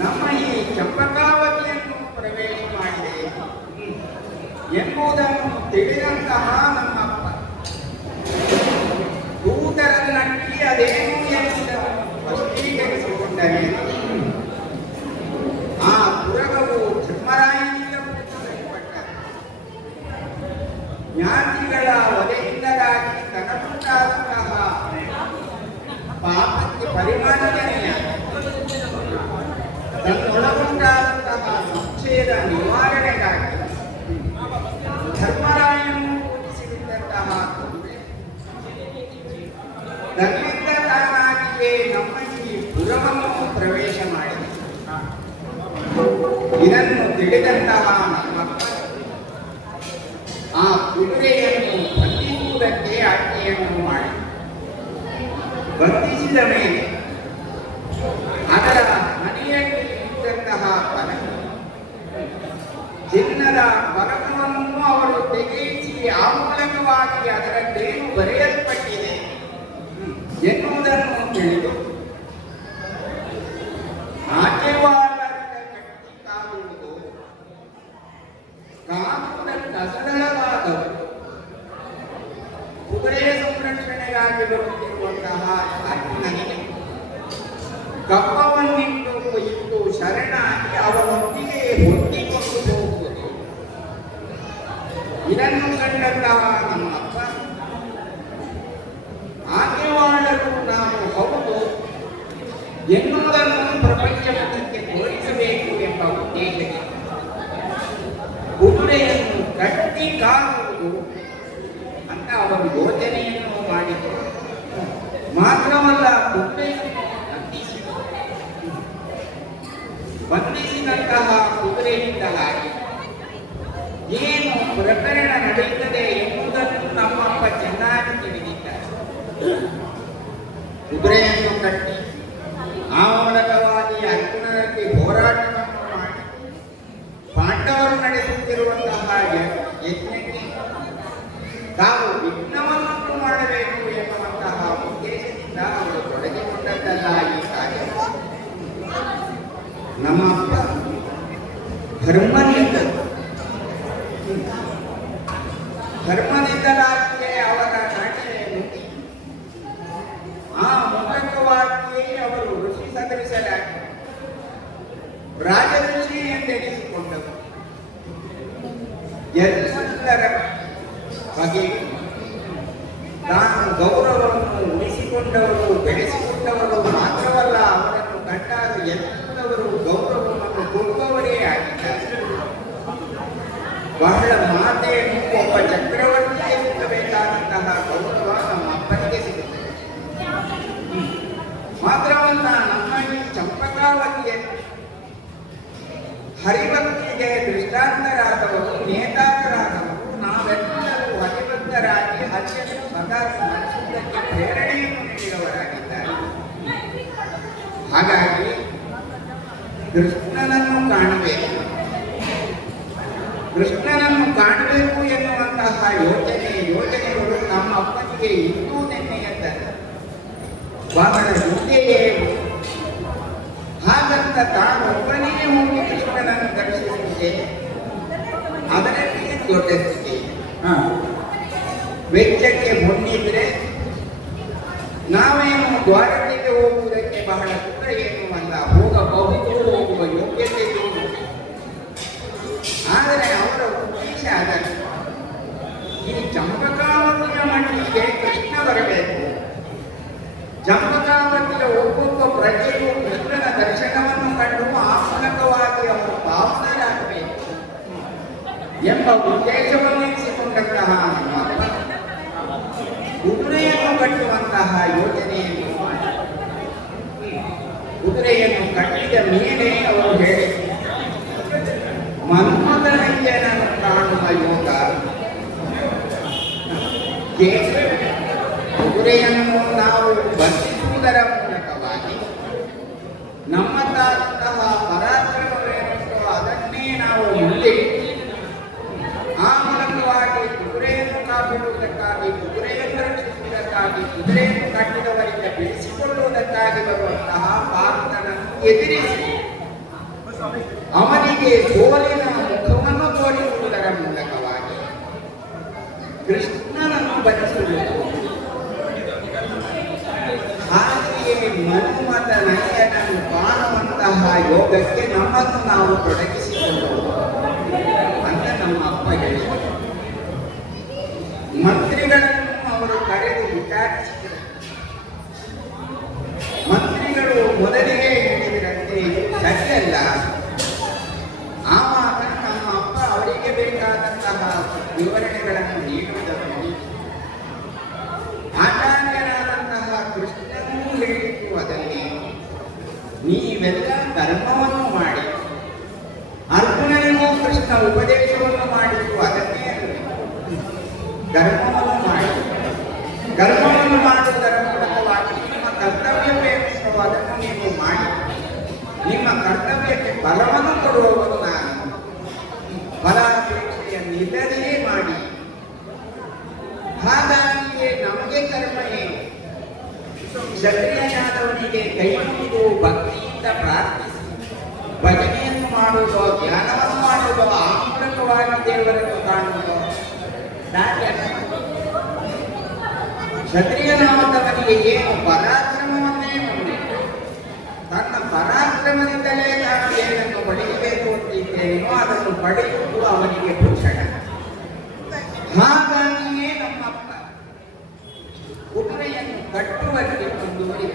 ನಮ್ಮ ಈ ಚಂಪಕಾವತಿಯನ್ನು ಪ್ರವೇಶ ಮಾಡಿದೆ ಎಂಬುದನ್ನು ತಿಳಿದಂತಹ ನಮ್ಮಪ್ಪ ದೂತರನ್ನಟ್ಟಿ ಅದೇನು ಎಂದು ಸ್ಪಷ್ಟೀಕರಿಸಿಕೊಂಡರೆ ಆ ಪುರಗವು ಧರ್ಮರಾಯನಿಂದ ಪೂಜಿಸಲ್ಪಟ್ಟರು. ಜ್ಞಾತಿಗಳ ವಧೆಯಿಂದಾಗಿ ತನಗುಂಟಾದಂತಹ ಪಾಪಕ್ಕೆ ಪರಿಮಾಣಜನೀಯ ತನ್ನೊಳಗುಂಟಾದಂತಹ ಸಂಶಯದ ನಿವಾರಣೆಗಾಗಿ ಧರ್ಮರಾಯನನ್ನು ಪೂಜಿಸಿದಂತಹ ತನ್ನಿಂದ ತಾನಾಗಿಯೇ ನಮ್ಮ ಈ ಪುರವನ್ನು ಪ್ರವೇಶ ಮಾಡಿದೆ. ಇದನ್ನು ತಿಳಿದಂತಹ ನಮ್ಮಪ್ಪ ಆ ಕುದುರೆಯನ್ನು ಬಂಧಿಸುವುದಕ್ಕೆ ಆಜ್ಞೆಯನ್ನು ಮಾಡಿ ಬಂಧಿಸಿದ ಮೇಲೆ ಅದರ ಮನೆಯಲ್ಲಿ ಇದ್ದಂತಹ ಚಿನ್ನದ ಫಲಕವನ್ನು ಅವರು ತೆಗೆಯಿಸಿ ಆ ಮೂಲಕವಾಗಿ ಅದರದ್ದೇನು ಬರೆಯಲ್ಪಟ್ಟಿದೆ ಎನ್ನುವುದನ್ನು ತಿಳಿದು ಆಚೆವಾಳದ ಕಟ್ಟಿ ಕಾದುವುದು ಕಾನೂನನ್ನು ಅಸರಳವಾದವು ಕುದುರೆಯ ಸಂರಕ್ಷಣೆಗಾಗಿ ಬರುತ್ತಿರುವಂತಹ ನನಗೆ ಕಪ್ಪವನ್ನಿಟ್ಟು ಇಟ್ಟು ಶರಣಾಗಿ ಅವನೊಟ್ಟಿಗೆ ಹೊತ್ತಿಕೊಂಡು ಹೋಗುವುದು. ಇದನ್ನು ಕಂಡಂತಹ ನಮ್ಮಪ್ಪ ಆಕೆವಾಳರು ನಾವು ಹೌದು ಎನ್ನುವುದನ್ನು ಪ್ರಪಂಚಕ್ಕೆ ತೋರಿಸಬೇಕು ಎಂಬ ಉದ್ದೇಶಕ್ಕೆ ಕುದುರೆಯನ್ನು ಕಟ್ಟಿ ಕಾಣುವುದು ಅಂತ ಅವರು ಯೋಜನೆಯನ್ನು ಮಾಡಿದರು. ಮಾತ್ರವಲ್ಲ, ಕುದುರೆಯನ್ನು ಬಂಧಿಸಿದಂತಹ ಕುದುರೆಯಿಂದಲಾಗಿ ಏನು ಪ್ರಕರಣ ನಡೆಯುತ್ತದೆ ಎನ್ನುವುದನ್ನು ನಮ್ಮಪ್ಪ ಚೆನ್ನಾಗಿ ತಿಳಿದಿದ್ದಾರೆ. ಕುದುರೆಯನ್ನು ಕಟ್ಟಿ ಆ ಮೂಲಕವಾಗಿ ಅರ್ಜುನರಲ್ಲಿ ಹೋರಾಟವನ್ನು ಮಾಡಿ ಪಾಂಡವರು ನಡೆಸುತ್ತಿರುವಂತಹ ಯಜ್ಞಕ್ಕೆ ತಾವು ವಿಘ್ನವನ್ನುಂಟು ಮಾಡಬೇಕು ಎನ್ನುವಂತಹ ಉದ್ದೇಶದಿಂದ ಅವರು ತೊಡಗಿಕೊಂಡದ್ದಲ್ಲ ಈ ಕಾರ್ಯ. ನಮ್ಮಪ್ಪ ಧರ್ಮದಿಂದಲಾಗಿಯೇ ಅವರ ನಾಟಿಗೆ ನುಡಿ ಆ ಮೂಲಕವಾಗಿಯೇ ಅವರು ಋಷಿ ಸದೃಶರಾಗಿ ರಾಜಋಷಿ ಎಂದೆನಿಸಿಕೊಂಡರು. ಎಲ್ಲರ ಬಗೆ ತಾನು ಗೌರವವನ್ನು ಉಳಿಸಿಕೊಂಡವರು ಬೆಳೆಸಿಕೊಂಡವರು ಮಾತ್ರವಲ್ಲ, ಅವರನ್ನು ಕಂಡಾಗ ಎಲ್ಲವರು ಗೌರವವನ್ನು ಕೊಡುವವರೇ ಆಗಿದ್ದಾರೆ. ಬಹಳ ಮಾತೆಯನ್ನು ಒಬ್ಬ ಚಕ್ರವರ್ತಿಗೆ ಸಿಗಬೇಕಾದಂತಹ ಗೌರವ ನಮ್ಮ ಅಪ್ಪನಿಗೆ ಸಿಗುತ್ತದೆ. ಮಾತ್ರವಲ್ಲ, ನಮ್ಮ ಈ ಚಂಪಕಾವತಿಯನ್ನು ಹರಿಭಕ್ತಿಗೆ ದೃಷ್ಟಾಂತರಾದವರು, ನೇತಾರರಾದವರು ನಾವೆಲ್ಲರೂ ಹರಿಭಕ್ತರಾಗಿ ಹರಿಯನ್ನು ಸದಾ ಸ್ಮರಿಸುವುದಕ್ಕೆ ಪ್ರೇರಣೆಯನ್ನು ನೀಡಿದವರಾಗಿದ್ದಾರೆ. ಹಾಗಾಗಿ ಕೃಷ್ಣನನ್ನು ಕಾಣಬೇಕು ಎನ್ನುವಂತಹ ಯೋಜನೆಗಳು ನಮ್ಮ ಅಪ್ಪನಿಗೆ ಇನ್ನೂ ನೆನ್ನೆಯಂತಾರೆ. ಬಹಳ ಹಿಂದೆಯೇ ಹಾಗಂತ ತಾನೊಬ್ಬನೇ ಹೋಗಿ ಕೃಷ್ಣನನ್ನು ದರ್ಶಿಸುತ್ತೆ, ಅದರಲ್ಲಿ ದೊಡ್ಡ ಸ್ಥಿತಿ. ವೆಚ್ಚಕ್ಕೆ ಹೊಂದಿದ್ರೆ ನಾವೇನು ದ್ವಾರಕೆಗೆ ಹೋಗುವುದಕ್ಕೆ ಬಹಳ ದೂರ ಏನು ಅಲ್ಲ, ಹೋಗಬಹುದು, ಹೋಗುವ ಯೋಗ್ಯತೆ ಇದೆ. ಆದರೆ ಅವರ ಉದ್ದೇಶ ಅದನ್ನು ಈ ಚಂಪಕಾವತಿಯ ಮಟ್ಟಿಗೆ ಕೃಷ್ಣ ಬರಬೇಕು. ಚಂಪಕಾವತಿಯ ಒಬ್ಬೊಬ್ಬ ಪ್ರಜೆಯು ಕೃಷ್ಣನ ದರ್ಶನವನ್ನು ಕಂಡು ಆ ಮೂಲಕವಾಗಿ ಅವರು ಪಾಪ ಎಂಬ ಉದ್ದೇಶವನ್ನು ಇರಿಸಿಕೊಂಡಂತಹ ನಮ್ಮಪ್ಪ ಕುದುರೆಯನ್ನು ಕಟ್ಟುವಂತಹ ಯೋಜನೆಯನ್ನು ಮಾಡಿ ಕುದುರೆಯನ್ನು ಕಟ್ಟಿದ ಮೇಲೆ ಅವರು ಹೇಳಿ ಮನ್ಮಥನಯ್ಯನನ್ನು ಕಾಣುವ ಯೋಗ ಕುದುರೆಯನ್ನು ನಾವು ಬಂಧಿಸುವುದರ ಮೂಲಕವಾಗಿ ನಮ್ಮದಾದಂತಹ ಪರಾಕ್ರಮವೇನುಂಟೋ ಅದನ್ನೇ ನಾವು ಮುಂದೆ ಆ ಮೂಲಕವಾಗಿ ಕುದುರೆಯನ್ನು ಕಾಪಿಡುವುದಕ್ಕಾಗಿ ಕುದುರೆಯನ್ನು ರಕ್ಷಿಸುವುದಕ್ಕಾಗಿ ಕುದುರೆಯನ್ನು ಕಟ್ಟಿದವರಿಂದ ಬೆಳೆಸಿಕೊಳ್ಳುವುದಕ್ಕಾಗಿ ಬರುವಂತಹ ಪಾರ್ಥನನ್ನು ಎದುರಿಸಿ ಅವನಿಗೆ ಸೋಲಿನ ಮುಖವನ್ನು ತೋರಿಸುವುದರ ಮೂಲಕವಾಗಿ ಕೃಷ್ಣನನ್ನು ಬರೆಸುವುದು. ಹಾಗೆಯೇ ಮನ್ಮಥನಯ್ಯನನ್ನು ಕಾಣುವಂತಹ ಯೋಗಕ್ಕೆ ನಮ್ಮನ್ನು ನಾವು ತೊಡಗಿಸಿಕೊಳ್ಳುವುದು ಅಂತ ನಮ್ಮ ಅಪ್ಪ ಹೇಳಿದರು. ಮಂತ್ರಿಗಳನ್ನು ಅವರು ಕರೆದು ವಿಚಾರಿಸಿದರು. ಮಂತ್ರಿಗಳು ಮೊದಲಿಗೆ ಹೇಳಿದರಂತೆ ಸರಿಯಲ್ಲ. ಆವಾಗ ನಮ್ಮ ಅಪ್ಪ ಅವರಿಗೆ ಬೇಕಾದಂತಹ ವಿವರಣೆಗಳನ್ನು ನೀಡುವುದನ್ನು ಆಚಾರ್ಯರಾದಂತಹ ಕೃಷ್ಣನೂ ಹೇಳಿದ್ದು ಅದನ್ನೇ. ನೀವೆಲ್ಲ ಧರ್ಮವನ್ನು ಮಾಡಿ, ಅರ್ಜುನನಿಗೂ ಕೃಷ್ಣ ಉಪದೇಶವನ್ನು ಮಾಡಿದ್ದು ಅದನ್ನೇ. ಧರ್ಮವನ್ನು ಮಾಡಿ, ಕರ್ಮವನ್ನು ಮಾಡುವುದರ ಮೂಲಕವಾಗಿ ನಿಮ್ಮ ಕರ್ತವ್ಯವೇನು ಅದನ್ನು ನೀವು ಮಾಡಿ, ನಿಮ್ಮ ಕರ್ತವ್ಯಕ್ಕೆ ಫಲವನ್ನು ಕೊಡುವವರು ನಾನು. ಫಲಾಪೇಕ್ಷೆಯನ್ನಿಲ್ಲದೇ ಮಾಡಿ. ಹಾಗಾಗಿಯೇ ನಮಗೆ ಕರ್ಮ ಏನು? ಕ್ಷತ್ರಿಯನಾದವನಿಗೆ ಕೈ ಮುಗಿದು ಭಕ್ತಿಯಿಂದ ಪ್ರಾರ್ಥಿಸಿ ಭಜನೆಯನ್ನು ಮಾಡುವುದೋ ಧ್ಯಾನವನ್ನು ಮಾಡುವುದೋ ಆ ಮೂಲಕವಾಗಿ ದೇವರನ್ನು ಕಾಣುವುದೋ ಸಾಧ್ಯ. ಕ್ಷತ್ರಿಯನಾದವನಿಗೆ ಏನು ಪರಾಕ್ರಮವನ್ನೇ ನೋಡಿ ತನ್ನ ಪರಾಕ್ರಮದಿಂದಲೇ ನಾನು ಏನನ್ನು ಪಡೆಯಬೇಕು ಅಂತಿದ್ದೇನೋ ಅದನ್ನು ಪಡೆಯುವುದು ಅವನಿಗೆ ಭೂಷಣ. ಹಾಗಾಗಿಯೇ ನಮ್ಮಪ್ಪ ಕುದುರೆಯನ್ನು ಕಟ್ಟುವಲ್ಲಿ ಮುಂದುವರಿದ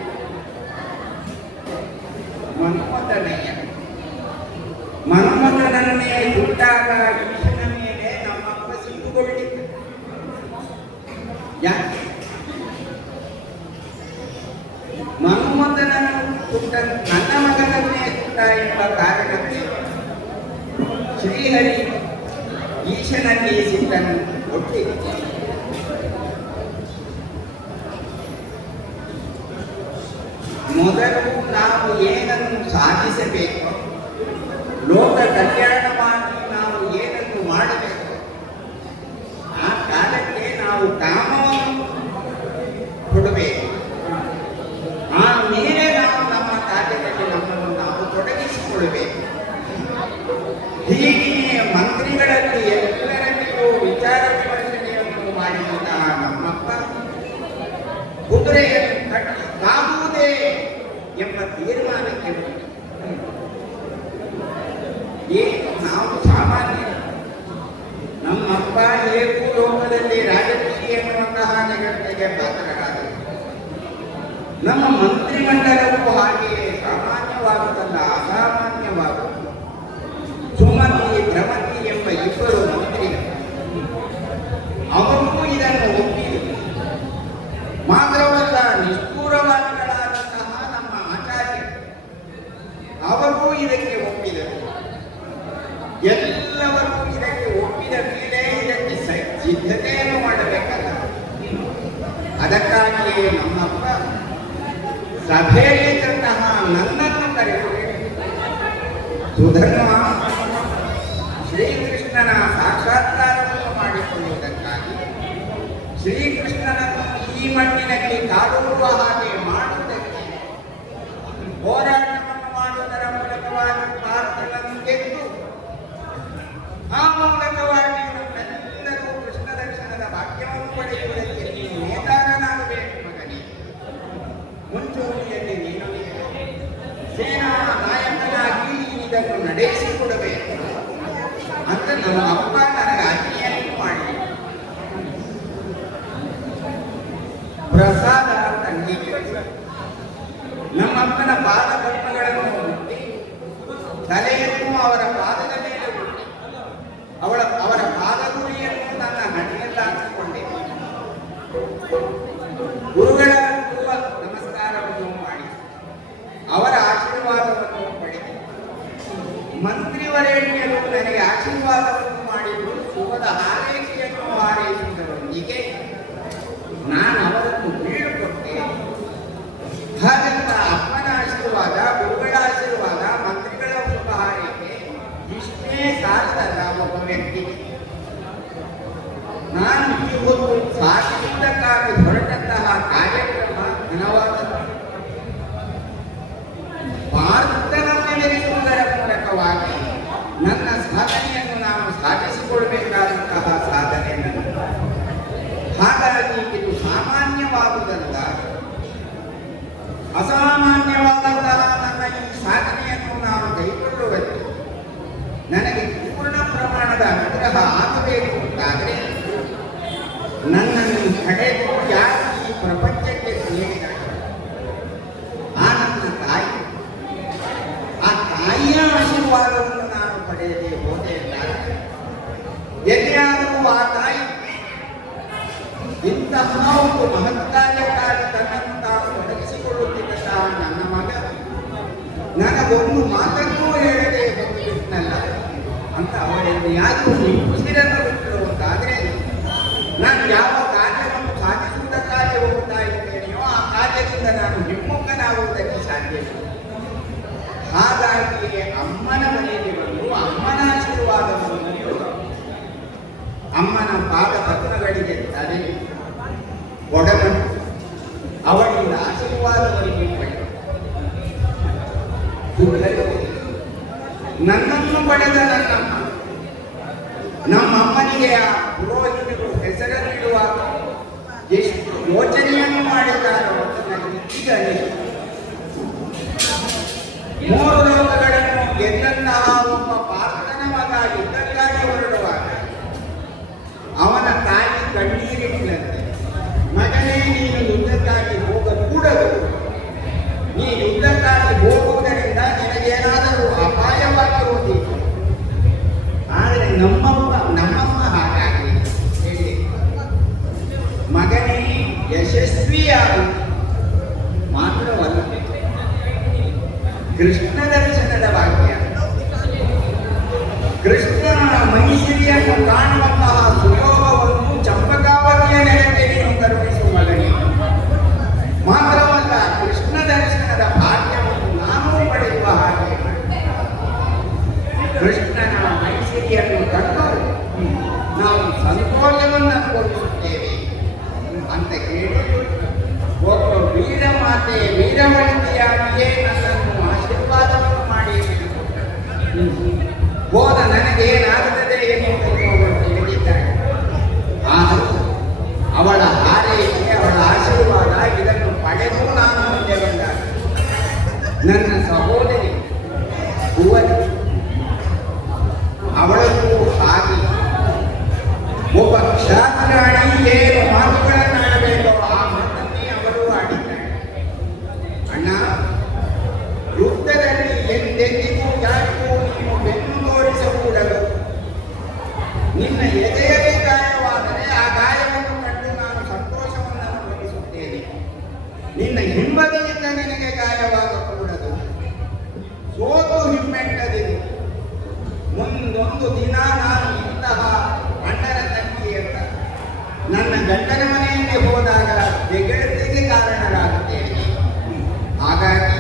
ಮನ್ಮಥನನ್ನೇ ಹುಟ್ಟಾಗ ಈಶನ ಮೇಲೆ ನಮ್ಮಪ್ಪ ಸಿಕ್ಕುಕೊಂಡಿದ್ದ. ಯಾಕೆ? ಮನ್ಮಥನನ್ನು ಹುಟ್ಟ ನನ್ನ ಮಗನನ್ನೇ ಹುಟ್ಟ ಎಂಬ ಕಾರಣಕ್ಕೆ ಶ್ರೀಹರಿ ಈಶನಲ್ಲಿ ಸಿದ್ದನ್ನು ಒಟ್ಟಿದೆ. ಮೊದಲು ನಾವು ಏನನ್ನು ಸಾಧಿಸಬೇಕು, ಲೋಕ ಕಲ್ಯಾಣವಾಗಿ ನಾವು ಏನನ್ನು ಮಾಡಬೇಕು, ಆ ಕಾಲಕ್ಕೆ ನಾವು ಕಾಮವನ್ನು ಕೊಡಬೇಕು. ಆಮೇಲೆ ನಾವು ನಮ್ಮ ಕಾರ್ಯದಲ್ಲಿ ನಮ್ಮನ್ನು ನಾವು ತೊಡಗಿಸಿಕೊಳ್ಳಬೇಕು. ಹೀಗೆ ಮಂತ್ರಿಗಳಲ್ಲಿ ಎಲ್ಲರಲ್ಲಿಯೂ ವಿಚಾರ ವಿಮರ್ಶನೆಯನ್ನು ಮಾಡಿದಂತಹ ನಮ್ಮಪ್ಪ ಕುದುರೆಯನ್ನು ಕಟ್ಟಿ ಕಾಗುವುದೇ ಎಂಬ ತೀರ್ಮಾನಕ್ಕೆ ಬಂದರು. ಏನು ನಾವು ಸಾಮಾನ್ಯ, ನಮ್ಮಪ್ಪ ಹೇಗೂ ಲೋಕದಲ್ಲಿ ರಾಜಕೀಯ ಎನ್ನುವಂತಹ ನಿಗದಿಗೆ ಪಾತ್ರರಾದರು. ನಮ್ಮ ಮಂತ್ರಿಮಂಡಲವು ಹಾಗೆಯೇ ಸಾಮಾನ್ಯವಾಗುತ್ತಲ್ಲ ಅಸಾಮಾನ್ಯವಾಗುವುದು. ಸುಮತಿ ಭ್ರಮತಿ ಎಂಬ ಇಬ್ಬರು ಮಂತ್ರಿಗಳು ಅವರು ಇದನ್ನು ಒಪ್ಪಿದರು. ಮಾತ್ರವಲ್ಲ, ನಿಷ್ಠೂರವಾದಿಗಳಾದಂತಹ ನಮ್ಮ ಆಚಾರ್ಯ ಅವರು ಇದಕ್ಕೆ ಒಪ್ಪಿದರು. ಎಲ್ಲರೂ ಇದಕ್ಕೆ ಒಪ್ಪಿದ ಮೇಲೆ ಇದಕ್ಕೆ ಸಿದ್ಧತೆಯನ್ನು ಮಾಡಬೇಕಲ್ಲ. ಅದಕ್ಕಾಗಿಯೇ ನಮ್ಮಪ್ಪ ಸಭೆಯಲ್ಲಿದ್ದಂತಹ ನನ್ನನ್ನು ಕರೆದು ಸುಧರ್ಮ ಶ್ರೀಕೃಷ್ಣನ ಸಾಕ್ಷಾತ್ಕಾರವನ್ನು ಮಾಡಿಕೊಳ್ಳುವುದಕ್ಕಾಗಿ ಶ್ರೀಕೃಷ್ಣನನ್ನು ಈ ಮಣ್ಣಿನಲ್ಲಿ ಕಾಡುವ ಹಾಗೆ ಮಾಡುವುದಕ್ಕೆ ಹೋರಾಟವನ್ನು ಮಾಡುವುದರ ಮೂಲಕವಾಗಿ ಪಾರ್ಥನನ್ನು ಗೆದ್ದು ಆ ಮೂಲಕವಾಗಿ ನಮ್ಮೆಲ್ಲರೂ ಕೃಷ್ಣ ದರ್ಶನದ ಭಾಗ್ಯವನ್ನು ಪಡೆಯುವುದಕ್ಕೆ ನೀನು ನೇತಾರನಾಗಬೇಕು ಮಗನೇ. ಮುಂಚೂಣಿಯಲ್ಲಿ ನೀನು ಸೇನಾ ನಾಯಕನಾಗಿ ಇದನ್ನು ನಡೆಸಿಕೊಡಬೇಕು ಅಂತ ನಮ್ಮ ಅಪ್ಪ ನನಗೆ ಆಜ್ಞೆಯನ್ನು ಮಾಡಿ ಪ್ರಸಾದ ತಂಗಿಗೆ ನಮ್ಮಪ್ಪನ ಪಾದಪದ್ಮಗಳನ್ನು ಮುಟ್ಟಿ ತಲೆಯನ್ನು ಅವರ ಪಾದದ ಮೇಲೆ ಮುಟ್ಟಿ ಅವರ ಮಂತ್ರಿವರೇಣ್ಯರು ನನಗೆ ಆಶೀರ್ವಾದವನ್ನು ಮಾಡಿದ್ದು ಶುಭದ ಹಾರೈಕೆಯನ್ನು ಹಾರೈಸಿದರೊಂದಿಗೆ ನಾನು ಅವರನ್ನು ಬೀಳುಕೊಟ್ಟೆ. ಹಾಗಂತ ಅಪ್ಪನ ಆಶೀರ್ವಾದ, ಗುರುಗಳ ಆಶೀರ್ವಾದ, ಮಂತ್ರಿಗಳ ಶುಭ ಹಾರೈಕೆ ಇಷ್ಟೇ ಸಾಲದಲ್ಲ ಒಬ್ಬ ವ್ಯಕ್ತಿಗೆ. ನಾನು ಈ ಹೊತ್ತು ಸಾಧಿಸುವುದಕ್ಕಾಗಿ ಹೊರಟಂತಹ ಕಾರ್ಯಕ್ರಮ ಘನವಾದದ್ದು. ಭಾರತವನ್ನು ಮೆರೆಸುವುದರ ಮೂಲಕವಾಗಿ ನನ್ನ ಸಾಧನೆಯನ್ನು ನಾನು ಸಾಧಿಸಿಕೊಳ್ಬೇಕಾದಂತಹ ಸಾಧನೆ ನನ್ನ. ಹಾಗಾಗಿ ಇದು ಸಾಮಾನ್ಯವಾದುದಲ್ಲ, ಅಸಾಮಾನ್ಯವಾದಂತಹ ನನ್ನ ಈ ಸಾಧನೆಯನ್ನು ನಾನು ಕೈಗೊಳ್ಳುವಲ್ಲಿ ನನಗೆ ಪೂರ್ಣ ಪ್ರಮಾಣದ ಅನುಗ್ರಹ ಆಗಬೇಕು ಅಂತಾದರೆ ನನ್ನನ್ನು ಕಡೆದು ಯಾರು ಈ ಪ್ರಪಂಚಕ್ಕೆ ನೀಡಿದ್ದಾರೆ ಆ ನನ್ನ ತಾಯಿ, ಆ ತಾಯಿಯ ಆಶೀರ್ವಾದವನ್ನು ನಾನು ಪಡೆಯದೆ ಹೋದೆ ಅಂತಾದರೆ ಎಲ್ಲಿಯಾದರೂ ಆ ತಾಯಿ ಇಂತಹ ಒಂದು ಮಹತ್ಕಾರ್ಯಕ್ಕಾಗಿ ತನ್ನನ್ನು ತಾನು ಒದಗಿಸಿಕೊಳ್ಳುತ್ತಿದ್ದಂತಹ ನನ್ನ ಮಗ ನನಗೊಂದು ಮಾತನ್ನೂ ಹೇಳದೆ ಬಂದುಬಿಟ್ನಲ್ಲ ಅಂತ ಅವಳೆಂದು ಯಾರು ಉಸಿರನ್ನು ಬಿಟ್ಟರು ಅಂತಾದರೆ ನಾನು ಯಾವ ಕಾರ್ಯವನ್ನು ಸಾಧಿಸುವುದಕ್ಕಾಗಿ ಹೋಗ್ತಾ ಇದ್ದೇನೆಯೋ ಆ ಕಾರ್ಯದಿಂದ ನಾನು ವಿಮುಖನಾಗುವುದಕ್ಕೆ ಸಾಧ್ಯವಿಲ್ಲ. ಹಾಗಾಗಿ ಅಮ್ಮನ ಮನೆಗೆ ಬಂದು ಅಮ್ಮನ ಆಶೀರ್ವಾದವನ್ನು ನೀಡು, ಅಮ್ಮನ ಪಾದ ಪದ್ಮಗಳಿಗೆ ತಲೆ ಒಡಗಟ್ಟು ಅವಳಿಂದ ಆಶೀರ್ವಾದವನ್ನು ಪಡೆದು ನನ್ನನ್ನು ಪಡೆದ ನಮ್ಮಮ್ಮನಿಗೆ ಆ ಪುರೋಹಿತರು ಹೆಸರನ್ನಿಡುವಾಗ ಎಷ್ಟು ಯೋಚನೆಯನ್ನು ಮಾಡಿದ್ದಾರೋ ನನಗೆ ಈಗ ಅನಿಸಿತು. 3 ಲೋಕಗಳನ್ನು ಗೆದ್ದಂತಹ ಒಬ್ಬ ಪಾರ್ಥನ ಮಗ ಯುದ್ಧಕ್ಕಾಗಿ ಹೊರಡುವಾಗ ಅವನ ತಾಯಿ ಕಣ್ಣೀರಿಟ್ಟಂತೆ, ಮಗನೇ ನೀನು ಯುದ್ಧಕ್ಕಾಗಿ ಹೋಗಕೂಡದು, ನೀ ಯುದ್ಧಕ್ಕಾಗಿ ಹೋಗುವುದರಿಂದ ನಿನಗೇನಾದರೂ ಅಪಾಯವಾಗಿರುವುದಿಲ್ಲ. ಆದರೆ ನಮ್ಮಮ್ಮ ಹಾಗಾಗಿ ಹೇಳಿ, ಮಗನೇ ಯಶಸ್ವಿಯಾಗಿ ಮಾತ್ರವಲ್ಲ, ಕೃಷ್ಣ ದರ್ಶನದ ಭಾಗ್ಯ, ಕೃಷ್ಣನ ಮೈಸಿರಿಯನ್ನು ಕಾಣುವಂತಹ ಸುಯೋಗವನ್ನು ಚಂಪಕಾವತಿಯ ನೆಲೆಗೆ ನೀನು ಕರುಣಿಸುವ ಮಗನೇ, ಮಾತ್ರವಲ್ಲ ಕೃಷ್ಣ ದರ್ಶನದ ಭಾಗ್ಯವನ್ನು ನಾನು ಪಡೆಯುವ ಹಾಗೆ ಕೃಷ್ಣನ ಮೈಸಿರಿಯನ್ನು ಕಂಡು ನಾವು ಸಂತೋಷವನ್ನು ಅನುಭವಿಸುತ್ತೇವೆ ಅಂತ ಹೇಳಿ ಒಬ್ಬ ವೀರ ಮಾತೆ ವೀರವನಿತೆಯಾಗಿಯೇ ನನ್ನನ್ನು ಆಶೀರ್ವಾದವನ್ನು ಮಾಡಿ ಹೋದ ನನಗೇನಾಗುತ್ತದೆ ಎನ್ನುವುದನ್ನು ಅವಳು ತಿಳಿದಿದ್ದಾಳೆ. ಆದರೂ ಅವಳ ಹಾರೈಕೆ, ಅವಳ ಆಶೀರ್ವಾದ ಇದನ್ನು ಪಡೆದು ನಾನು ಮುಂದೆ ಬಂದಾಗ ನನ್ನ ಸಹೋದರಿ ಭುವನಿ ಅವಳನ್ನು ಹಾಗೆ ಒಬ್ಬ ಕ್ಷಾತ್ರಾಣಿ ಏನು ಮಾತುಗಳನ್ನಾಡಬೇಕೋ ಆ ಮಾತನ್ನೇ ಅವಳು ಆಡಿದ್ದಾಳೆ. ಅಣ್ಣ, ಯುದ್ಧದಲ್ಲಿ ಎಂದೆಂದಿಗೂ ಯಾರಿಗೂ ನೀನು ಬೆನ್ನು ತೋರಿಸಕೂಡದು. ನಿನ್ನ ಎದೆಯಲ್ಲಿ ಗಾಯವಾದರೆ ಆ ಗಾಯವನ್ನು ಕಂಡು ನಾನು ಸಂತೋಷವನ್ನು ಅನುಭವಿಸುತ್ತೇನೆ. ನಿನ್ನ ಹಿಂಬದಿಯಿಂದ ನಿನಗೆ ಗಾಯವಾಗಕೂಡದು. ಸೋತು ಹಿಮ್ಮೆಟ್ಟದಿರು. ಮುಂದೊಂದು ದಿನ ನಾನು ಇಂತಹ ಅಣ್ಣನ ತಂಗಿಯಂತ ನನ್ನ ಗಂಡನ ಮನೆಯಲ್ಲಿ ಹೋದಾಗ ಬೆಗಳತೆಗೆ ಕಾರಣರಾಗುತ್ತೇನೆ. ಹಾಗಾಗಿ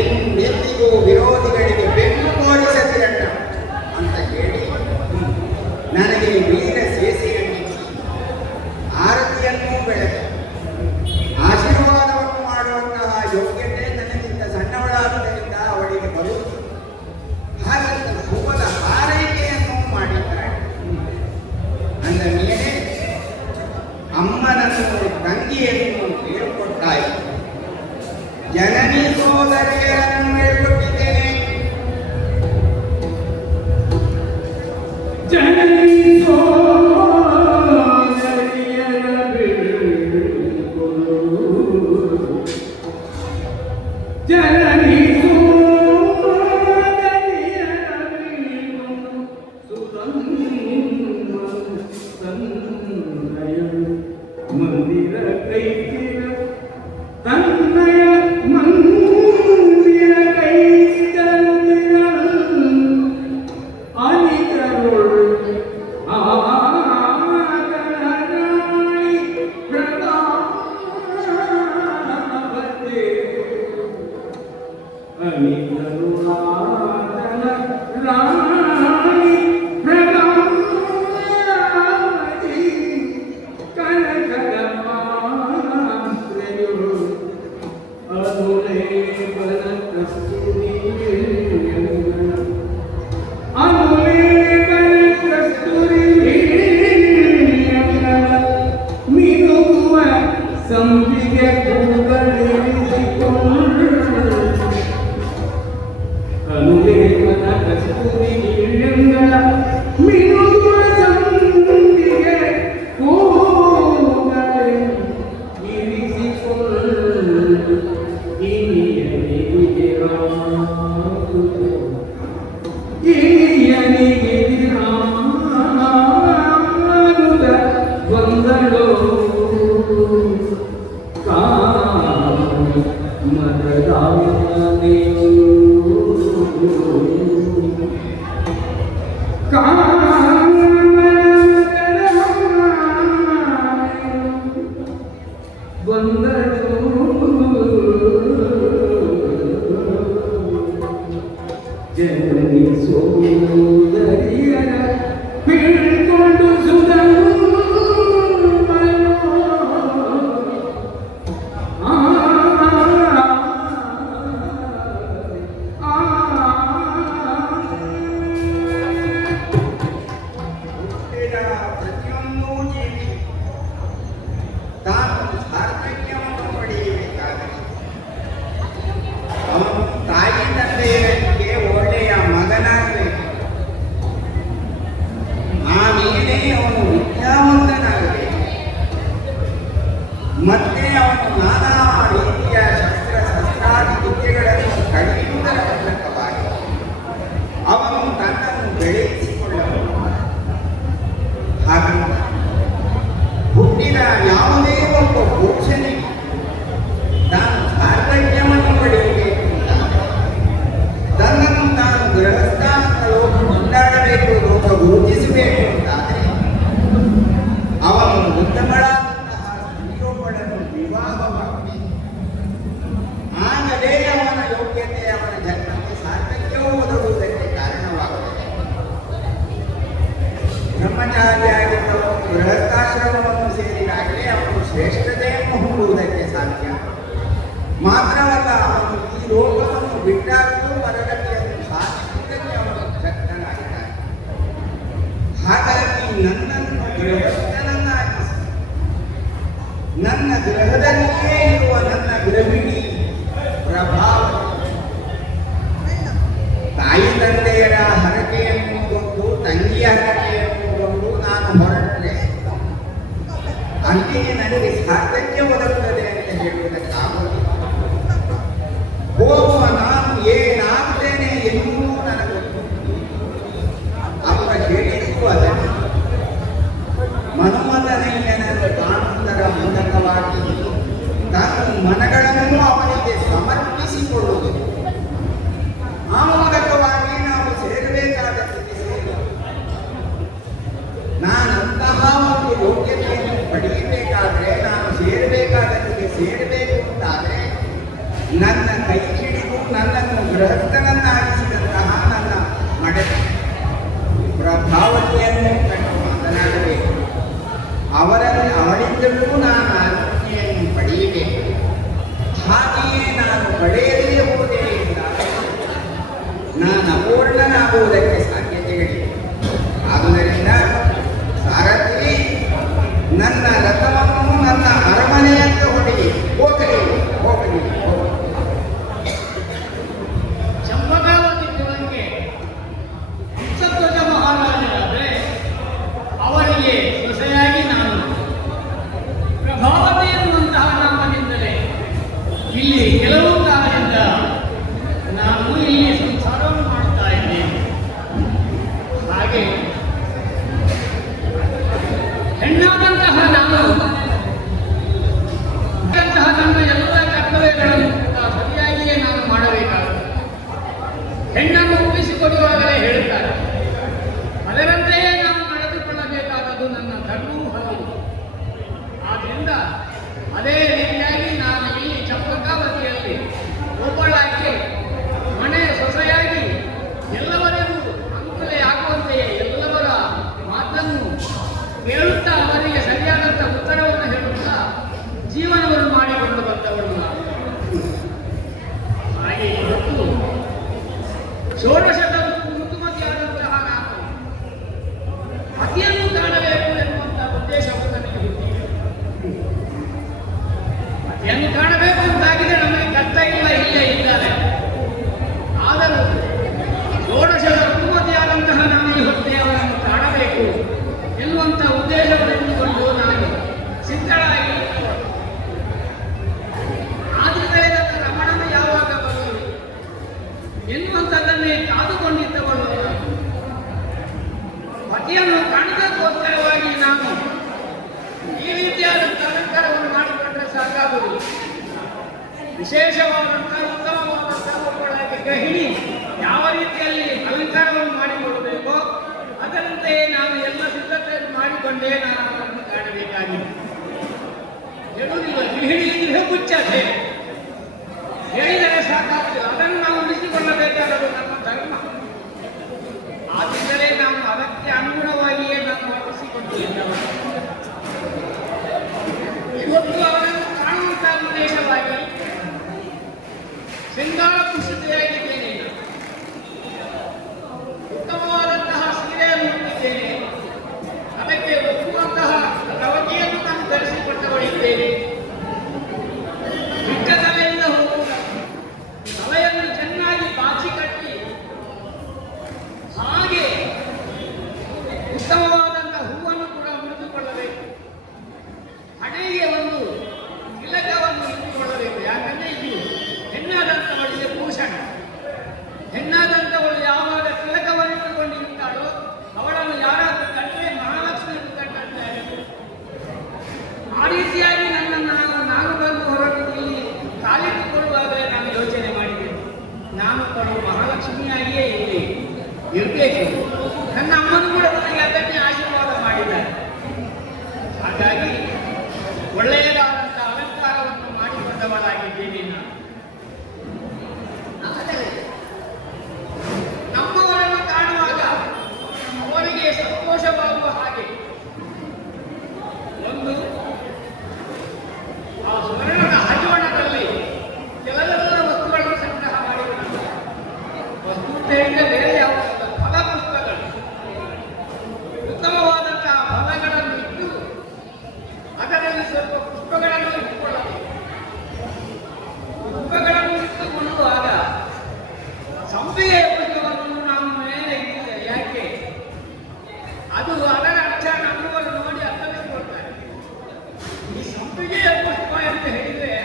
ಎಂದೆಂದಿಗೂ ವಿರೋಧಿಗಳಿಗೆ ಬೆನ್ನು ತೋರಿಸದಿರಣ್ಣ ಅಂತ ಹೇಳಿ ನನಗೆ ವೀರ ಸೇಸೆಯನ್ನು ಆರತಿಯನ್ನು ಬೆಳೆದು ಆಶೀರ್ವಾದವನ್ನು ಮಾಡುವಂತಹ ಯೋಗ್ಯತೆ ನನಗಿಂತ ಸಣ್ಣವಳಾಗುವುದರಿಂದ ಅವಳಿಗೆ ಬರುವುದು. ಹಾಗಂತ ಶುಭದ ಹಾರೈಕೆಯನ್ನು ಮಾಡಿದ್ದಾಳೆ. ಅಂದ ಮೇಲೆ ಅಮ್ಮ ಸಂಪಿಗೆ ಅನುಲೇಖನ ಕಸ್ತೂರಿ ನೀಳೆಂಗಳ ಮಿನುಗುವ ಸಂಪಿಗೆ ಕೂಗಳೆ ಇರಿಸಿಕೊಂಡು ಇನಿಯನಿಗೆ ರಾಮನುತ ಬಂದಳು ಜನನಿ ಸೋದರಿಯರ ಬೀಳ್ಕೊಂಡು ಸುಧನು ಹುಟ್ಟಿದ ಪ್ರತಿಯೊಂದು ಜೀವಿ ತಾನು ಸಾರ್ಥಕ್ಯವನ್ನು ಪಡೆಯಬೇಕಾದರೆ ಅವನು ತಾಯಿ ತಂದೆಯರಿಗೆ ಒಳ್ಳೆಯ ಮಗನಾಗಬೇಕು. ಆಮೇಲೆ ಅವನು ವಿದ್ಯಾವಂತನಾಗಬೇಕು. ಮತ್ತೆ ಅವನು ನಾನಾ ರೀತಿಯ ಶಸ್ತ್ರಾದಿ ವಿದ್ಯೆಗಳನ್ನು ಕಲಿಯುವುದರ ಮೂಲಕವಾಗಿ ಅವನು ತನ್ನನ್ನು ಬೆಳೆಸಿಕೊಳ್ಳಬಹುದು. ಹಾಗಂತ ಹುಟ್ಟಿದ ಯಾವುದೇ ಒಬ್ಬ ಪುರುಷನಿಗೆ ತಾನು ಸಾರ್ಥಕ್ಯವನ್ನು ಪಡೆಯಬೇಕು ಅಂತಾದರೆ ತನ್ನನ್ನು ತಾನು ಗೃಹಸ್ಥಾನದ ಲೋಕ ಕೊಂಡಾಡಬೇಕು, ಲೋಕ ಗುರುತಿಸಬೇಕು ಅಂತಾದರೆ ಅವನು ಉತ್ತಮಳಾದಂತಹ ಸ್ತ್ರೀಯೊಬ್ಬಳನ್ನು ವಿವಾಹವಾಗಬೇಕು. ಆಗಲೇ ಅವನ ಯೋಗ್ಯತೆ, ಅವನ ಜನ್ಮಕ್ಕೆ ಸಾರ್ಥಕ್ಯವೂ ಒದಗುವುದಕ್ಕೆ ಕಾರಣವಾಗುತ್ತದೆ. ಬ್ರಹ್ಮಚಾರಿಯಾಗಿದ್ದವನು ಗೃಹಸ್ಥಾಶ್ರಮವನ್ನು ಸೇರಿದಾಗಲೇ ಅವನು ಶ್ರೇಷ್ಠತೆಯನ್ನು ಹೊಂದುವುದಕ್ಕೆ ಸಾಧ್ಯ. ಮಾತ್ರವಲ್ಲ, ಅವನು ಈ ಲೋಕವನ್ನು ಬಿಟ್ಟಾಗಲೂ ಪರಗತಿಯನ್ನು ಸಾಧಿಸುವುದಕ್ಕೆ ಅವನು ಶಕ್ತನಾಗಿದ್ದಾನೆ. ಹಾಗಾಗಿ ನನ್ನನ್ನು ಗೃಹಸ್ಥನನ್ನಾಗಿಸಿ ನನ್ನ ಗೃಹದಲ್ಲಿಯೇ ಇರುವ ನನ್ನ ಗೃಹಿಣಿ ಪ್ರಭಾವ ತಾಯಿ ತಂದೆಯರ ಹರಕೆಯನ್ನುಕೊಂಡು, ತಂಗಿಯ ಹರಕೆಯನ್ನುಕೊಂಡು ನಾನು ಹೊರಟರೆ ಅಲ್ಲಿಯೇ ನನಗೆ ಸಾರ್ಥಕ್ಯ ಒದಗುತ್ತದೆ ಅಂತ ಹೇಳುವುದಕ್ಕಾಗುವುದಿಲ್ಲ. ಹೋಗುವ ನಾನು ಏನಾಗುತ್ತೇನೆ ಎನ್ನುವುದು ನನಗೆ ಅವರ ಹೇಳಿದ್ದು ಅದನ್ನು ಮನ್ಮಥನಯ್ಯನನ್ನು ಕಾಣುವುದರ ಮೂಲಕವಾಗಿ ತಾನು ಮನಗಳನ್ನು ವಿಶೇಷವಾದಂತಹ ಉತ್ತಮವಾದಂತಹ ಒಬ್ಬಳಾಗಿ ಗೃಹಿಣಿ ಯಾವ ರೀತಿಯಲ್ಲಿ ಅಲಂಕಾರವನ್ನು ಮಾಡಿಕೊಳ್ಳಬೇಕೋ ಅದರಂತೆ ನಾನು ಎಲ್ಲ ಸಿದ್ಧತೆಯನ್ನು ಮಾಡಿಕೊಂಡೇ ನಾನು ಅವರನ್ನು ಕಾಣಬೇಕಾಗಿದೆ. ಹೇಳುವುದಿಲ್ಲ, ಗೃಹಿಣಿ ಗೃಹಗುಚ್ಛತೆ ಹೇಳಿದರೆ ಸಾಕಾಗುವುದಿಲ್ಲ, ಅದನ್ನು ನಾವು ಉಳಿಸಿಕೊಳ್ಳಬೇಕಾದದ್ದು ನಮ್ಮ ಧರ್ಮ. ಆದ್ದರಿಂದಲೇ ನಾನು ಅದಕ್ಕೆ ಅನುಗುಣವಾಗಿಯೇ ನಾನು ವರ್ತಿಸಿಕೊಂಡಿದ್ದೇನೆ. ಇವತ್ತು ಅವರನ್ನು ಕಾಣುವಂತಹ ಉದ್ದೇಶವಾಗಿ ಶೃಂಗಾರ ಪುಷ್ಟಿಯಾಗಿದ್ದೇನೆ, ಉತ್ತಮವಾದಂತಹ ಸೀರೆಯನ್ನು ಉಟ್ಟಿದ್ದೇನೆ, ಅದಕ್ಕೆ ಒಪ್ಪುವಂತಹ ರವಕೆಯನ್ನು ನಾನು ಧರಿಸಿಕೊಟ್ಟವಳಿದ್ದೇನೆ. ಬಿಟ್ಟ ತಲೆಯಿಂದ ಹೋಗುವ ತಲೆಯನ್ನು ಚೆನ್ನಾಗಿ ಬಾಚಿ ಕಟ್ಟಿ ಹಾಗೆ ಉತ್ತಮವಾದಂತಹ ಹೂವನ್ನು ಕೂಡ ಮುರಿದುಕೊಳ್ಳಬೇಕು. ಹಣೆಗೆ ಒಂದು ತಿಲಕವನ್ನು ಇಟ್ಟುಕೊಳ್ಳಬೇಕು. ಯಾಕಂದ್ರೆ ಇದು ಹೆಣ್ಣಾದಂಥವಳಿಗೆ ಭೂಷಣ. ಹೆಣ್ಣಾದಂಥವಳು ಯಾವಾಗ ತಿಲಕವನ್ನು ಇಟ್ಟುಕೊಂಡಿರುತ್ತಾಳೋ ಅವಳನ್ನು ಯಾರಾದರೂ ಕಂಡ್ರೆ ಮಹಾಲಕ್ಷ್ಮಿ ಕಂಡಂತಾರೆ. ಆ ರೀತಿಯಾಗಿ ನಾನು ಬಂದು ಹೊರಟು ಇಲ್ಲಿ ಕಾಲಿಟ್ಟುಕೊಳ್ಳುವಾಗ ನಾನು ಯೋಚನೆ ಮಾಡಿದ್ದೇನೆ, ನಾನು ಕೊಡುವ ಮಹಾಲಕ್ಷ್ಮಿಯಾಗಿಯೇ ಇಲ್ಲಿ ಇರಬೇಕು. ನನ್ನ ಅಮ್ಮನು ಕೂಡ ನನಗೆ ಅದನ್ನೇ ಆಶೀರ್ವಾದ ಮಾಡಿದ್ದಾರೆ. ಹಾಗಾಗಿ ಒಳ್ಳೆಯದಾದಂತಹ ಅಲಂಕಾರವನ್ನು ಮಾಡಿಕೊಂಡವರಾಗಿದ್ದೇನೆ ನಾನು. ಆದರೆ ನಮ್ಮವರನ್ನು ಕಾಣುವಾಗ ಅವರಿಗೆ ಸಂತೋಷವಾಗುವ ಹಾಗೆ ಒಂದು ಆ ಸ್ವರ್ಣದ ಹರಿವಣದಲ್ಲಿ ಕೆಲವೆಲ್ಲ ವಸ್ತುಗಳನ್ನು ಸಂಗ್ರಹ ಮಾಡಿಕೊಳ್ಳುತ್ತಾರೆ. ವಸ್ತು ಹೇಳಿದ್ರೆ ಬೇರೆ ಯಾವುದಲ್ಲ, ಫಲಪುಷ್ಪಗಳು, ಉತ್ತಮವಾದಂತಹ ಫಲಗಳನ್ನು ಇಟ್ಟು ಅದರಲ್ಲಿ ಸ್ವಲ್ಪ ಪುಷ್ಪಗಳನ್ನು ಇಟ್ಟುಕೊಳ್ಳಬೇಕು. ಪುಷ್ಪಗಳನ್ನು ಇಟ್ಟುಕೊಳ್ಳುವಾಗ ಸಂಪಿಗೆಯ ಪುಷ್ಪವನ್ನು ನಾವು ಮೇಲೆ ಇಟ್ಟಿದ್ದೇವೆ. ಯಾಕೆ? ಅದು ಅದರ ಅರ್ಥ ನಮ್ಮವರು ನೋಡಿ ಅರ್ಥವಿಸಿಕೊಳ್ತಾರೆ. ಈ ಸಂಪಿಗೆಯ ಪುಷ್ಪ ಅಂತ ಹೇಳಿದ್ರೆ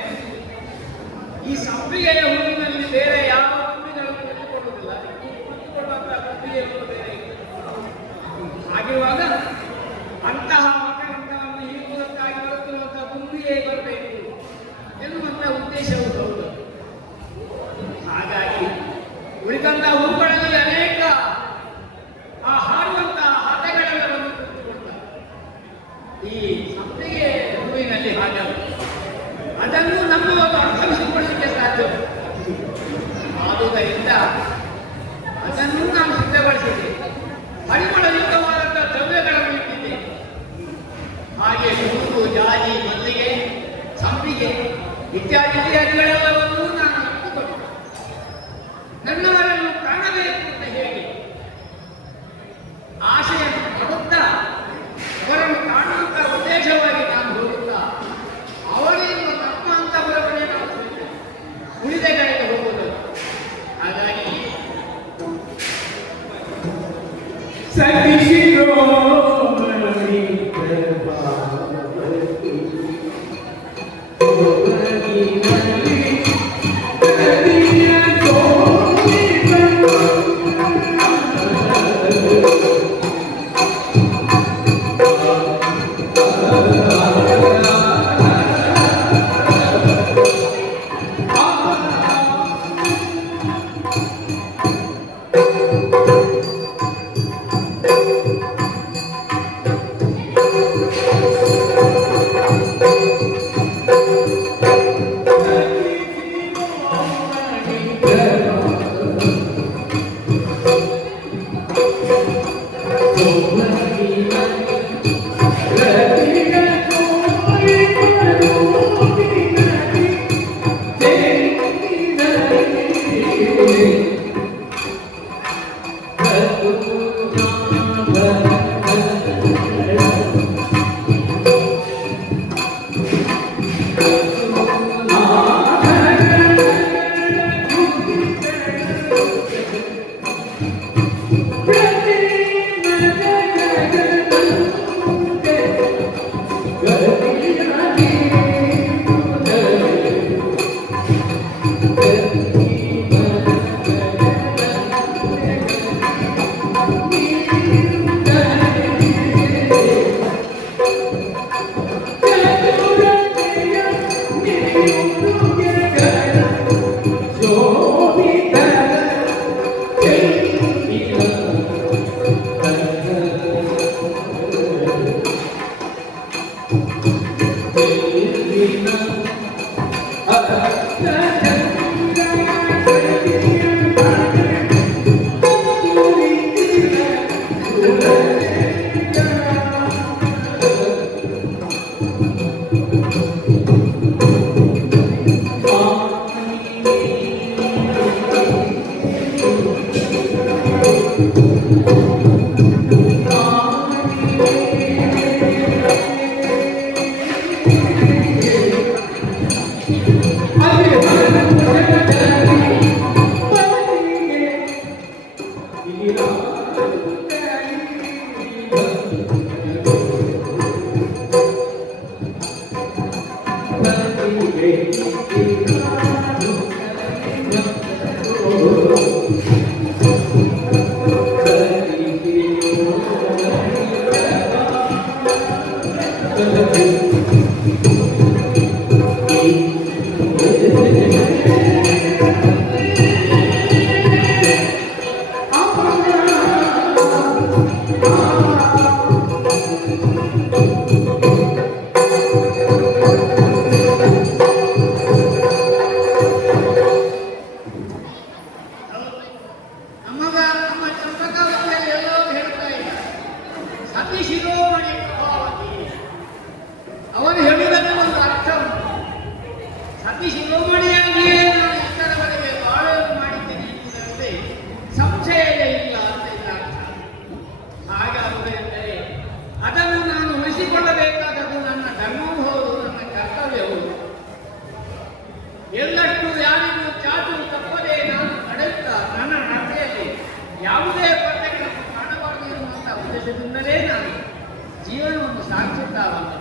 ಈ ಸಂಪಿಗೆಯ ಹೂವಿನಲ್ಲಿ ಬೇರೆ ಯಾವ ಹೂವಿಗಳನ್ನು ಇಟ್ಟುಕೊಳ್ಳುವುದಿಲ್ಲ, ಇಟ್ಟುಕೊಳ್ಳುವಂತಹ ಸಂಪಿಗೆಗಳು ಬೇರೆ ಇದೆ. ಹಾಗಿರುವಾಗ ಅಂತಹ ಮಕರಂದವನ್ನು ಹೀರುವುದಕ್ಕಾಗಿ ಬರುತ್ತಿರುವಂತಹ ತುಂಬಿಯೇ ಬರಬೇಕು ಎನ್ನುವಂತಹ ಉದ್ದೇಶವು ಹೌದು. ಹಾಗಾಗಿ ಉಳಿದಂತಹ ಹೂಗಳಲ್ಲಿ ಅನೇಕ ಆ ಹಾರುವಂತಹ ಹದಗಳೆಲ್ಲವನ್ನು ಕುರಿತುಕೊಳ್ತಾರೆ. ಈ ಸಂಪಿಗೆ ಹೂವಿನಲ್ಲಿ ಹಾಗಲ್ಲ, ಅದನ್ನು ನಮ್ಮವರು ಅರ್ಥವಿಸಿಕೊಳ್ಳಲಿಕ್ಕೆ ಸಾಧ್ಯ. ಆದುದರಿಂದ ಅದನ್ನು ನಾನು ಸಿದ್ಧಗೊಳಿಸಿದ್ದೇನೆ. ಪರಿಮಳಯುಕ್ತವಾದಂತಹ ದ್ರವ್ಯಗಳನ್ನು ಇಟ್ಟಿದ್ದೇನೆ. ಹಾಗೆ ಹೂವು, ಜಾಜಿ, ಮಲ್ಲಿಗೆ, ಸಂಪಿಗೆ ಇತ್ಯಾದಿಗಳೆಲ್ಲವನ್ನೂ ನಾನು ಇಟ್ಟುಕೊಂಡೆ. ನನ್ನವರನ್ನು ಕಾಣಬೇಕು ಅಂತ ಹೇಳಿ ಆಶೆಯನ್ನು ಪಡುತ್ತಾ ಅವರನ್ನು ಕಾಣುವಂತಹ ಉದ್ದೇಶವಾಗಿ ನಾನು ಹೋಗುತ್ತಾ ಅವರಿಂದ ತಮ್ಮ ಅಂತವರ ಬಳಿ ನಾವು ಉಳಿದ ಕಡೆಗೆ ಹೋಗುವುದು. ಹಾಗಾಗಿ ನಮ್ಮ ಚಂಪಕಾವತಿಯಲ್ಲಿ ಎಲ್ಲೋ ಹೇಳ್ತಾ ಇದ್ದ ಸತಿ ಶಿರೋಮಣಿ ಪ್ರಭಾವತಿ. ಅವನು ಹೇಳುವುದಕ್ಕೆ ಒಂದು ಅರ್ಥ ಉಂಟು. ಸತಿ ಶಿರೋಮಣಿಯಾಗಿಯೇ ನಾನು ಇತರವರಿಗೆ ಬಾಳಲು ಮಾಡಿದ್ದೇನೆ ಎನ್ನುವುದರಲ್ಲಿ ಸಂಶಯವೇ ಇಲ್ಲ ಅಂತ ಇದರ ಅರ್ಥ. ಹಾಗಾಗುವುದೆಂದರೆ ಅದನ್ನು ನಾನು ಉಳಿಸಿಕೊಳ್ಳಬೇಕಾದದ್ದು ನನ್ನ ಧರ್ಮವೂ ಹೌದು, ನನ್ನ ಕರ್ತವ್ಯವೂ. ಎಲ್ಲಷ್ಟು ಯಾರಿಗೂ ಚಾಚು ತಪ್ಪದೆ ನಾನು ನಡೆಯುತ್ತಾ ನನ್ನ ನಡತೆಯಲ್ಲಿ ಯಾವುದೇ ಕೊರತೆಗಳನ್ನು ಕಾಣಬಾರದು ಎನ್ನುವಂಥ ಉದ್ದೇಶದಿಂದಲೇ ನಾನು ಜೀವನವನ್ನು ಸಾಗಿಸುತ್ತಾ ಬಂದೆ.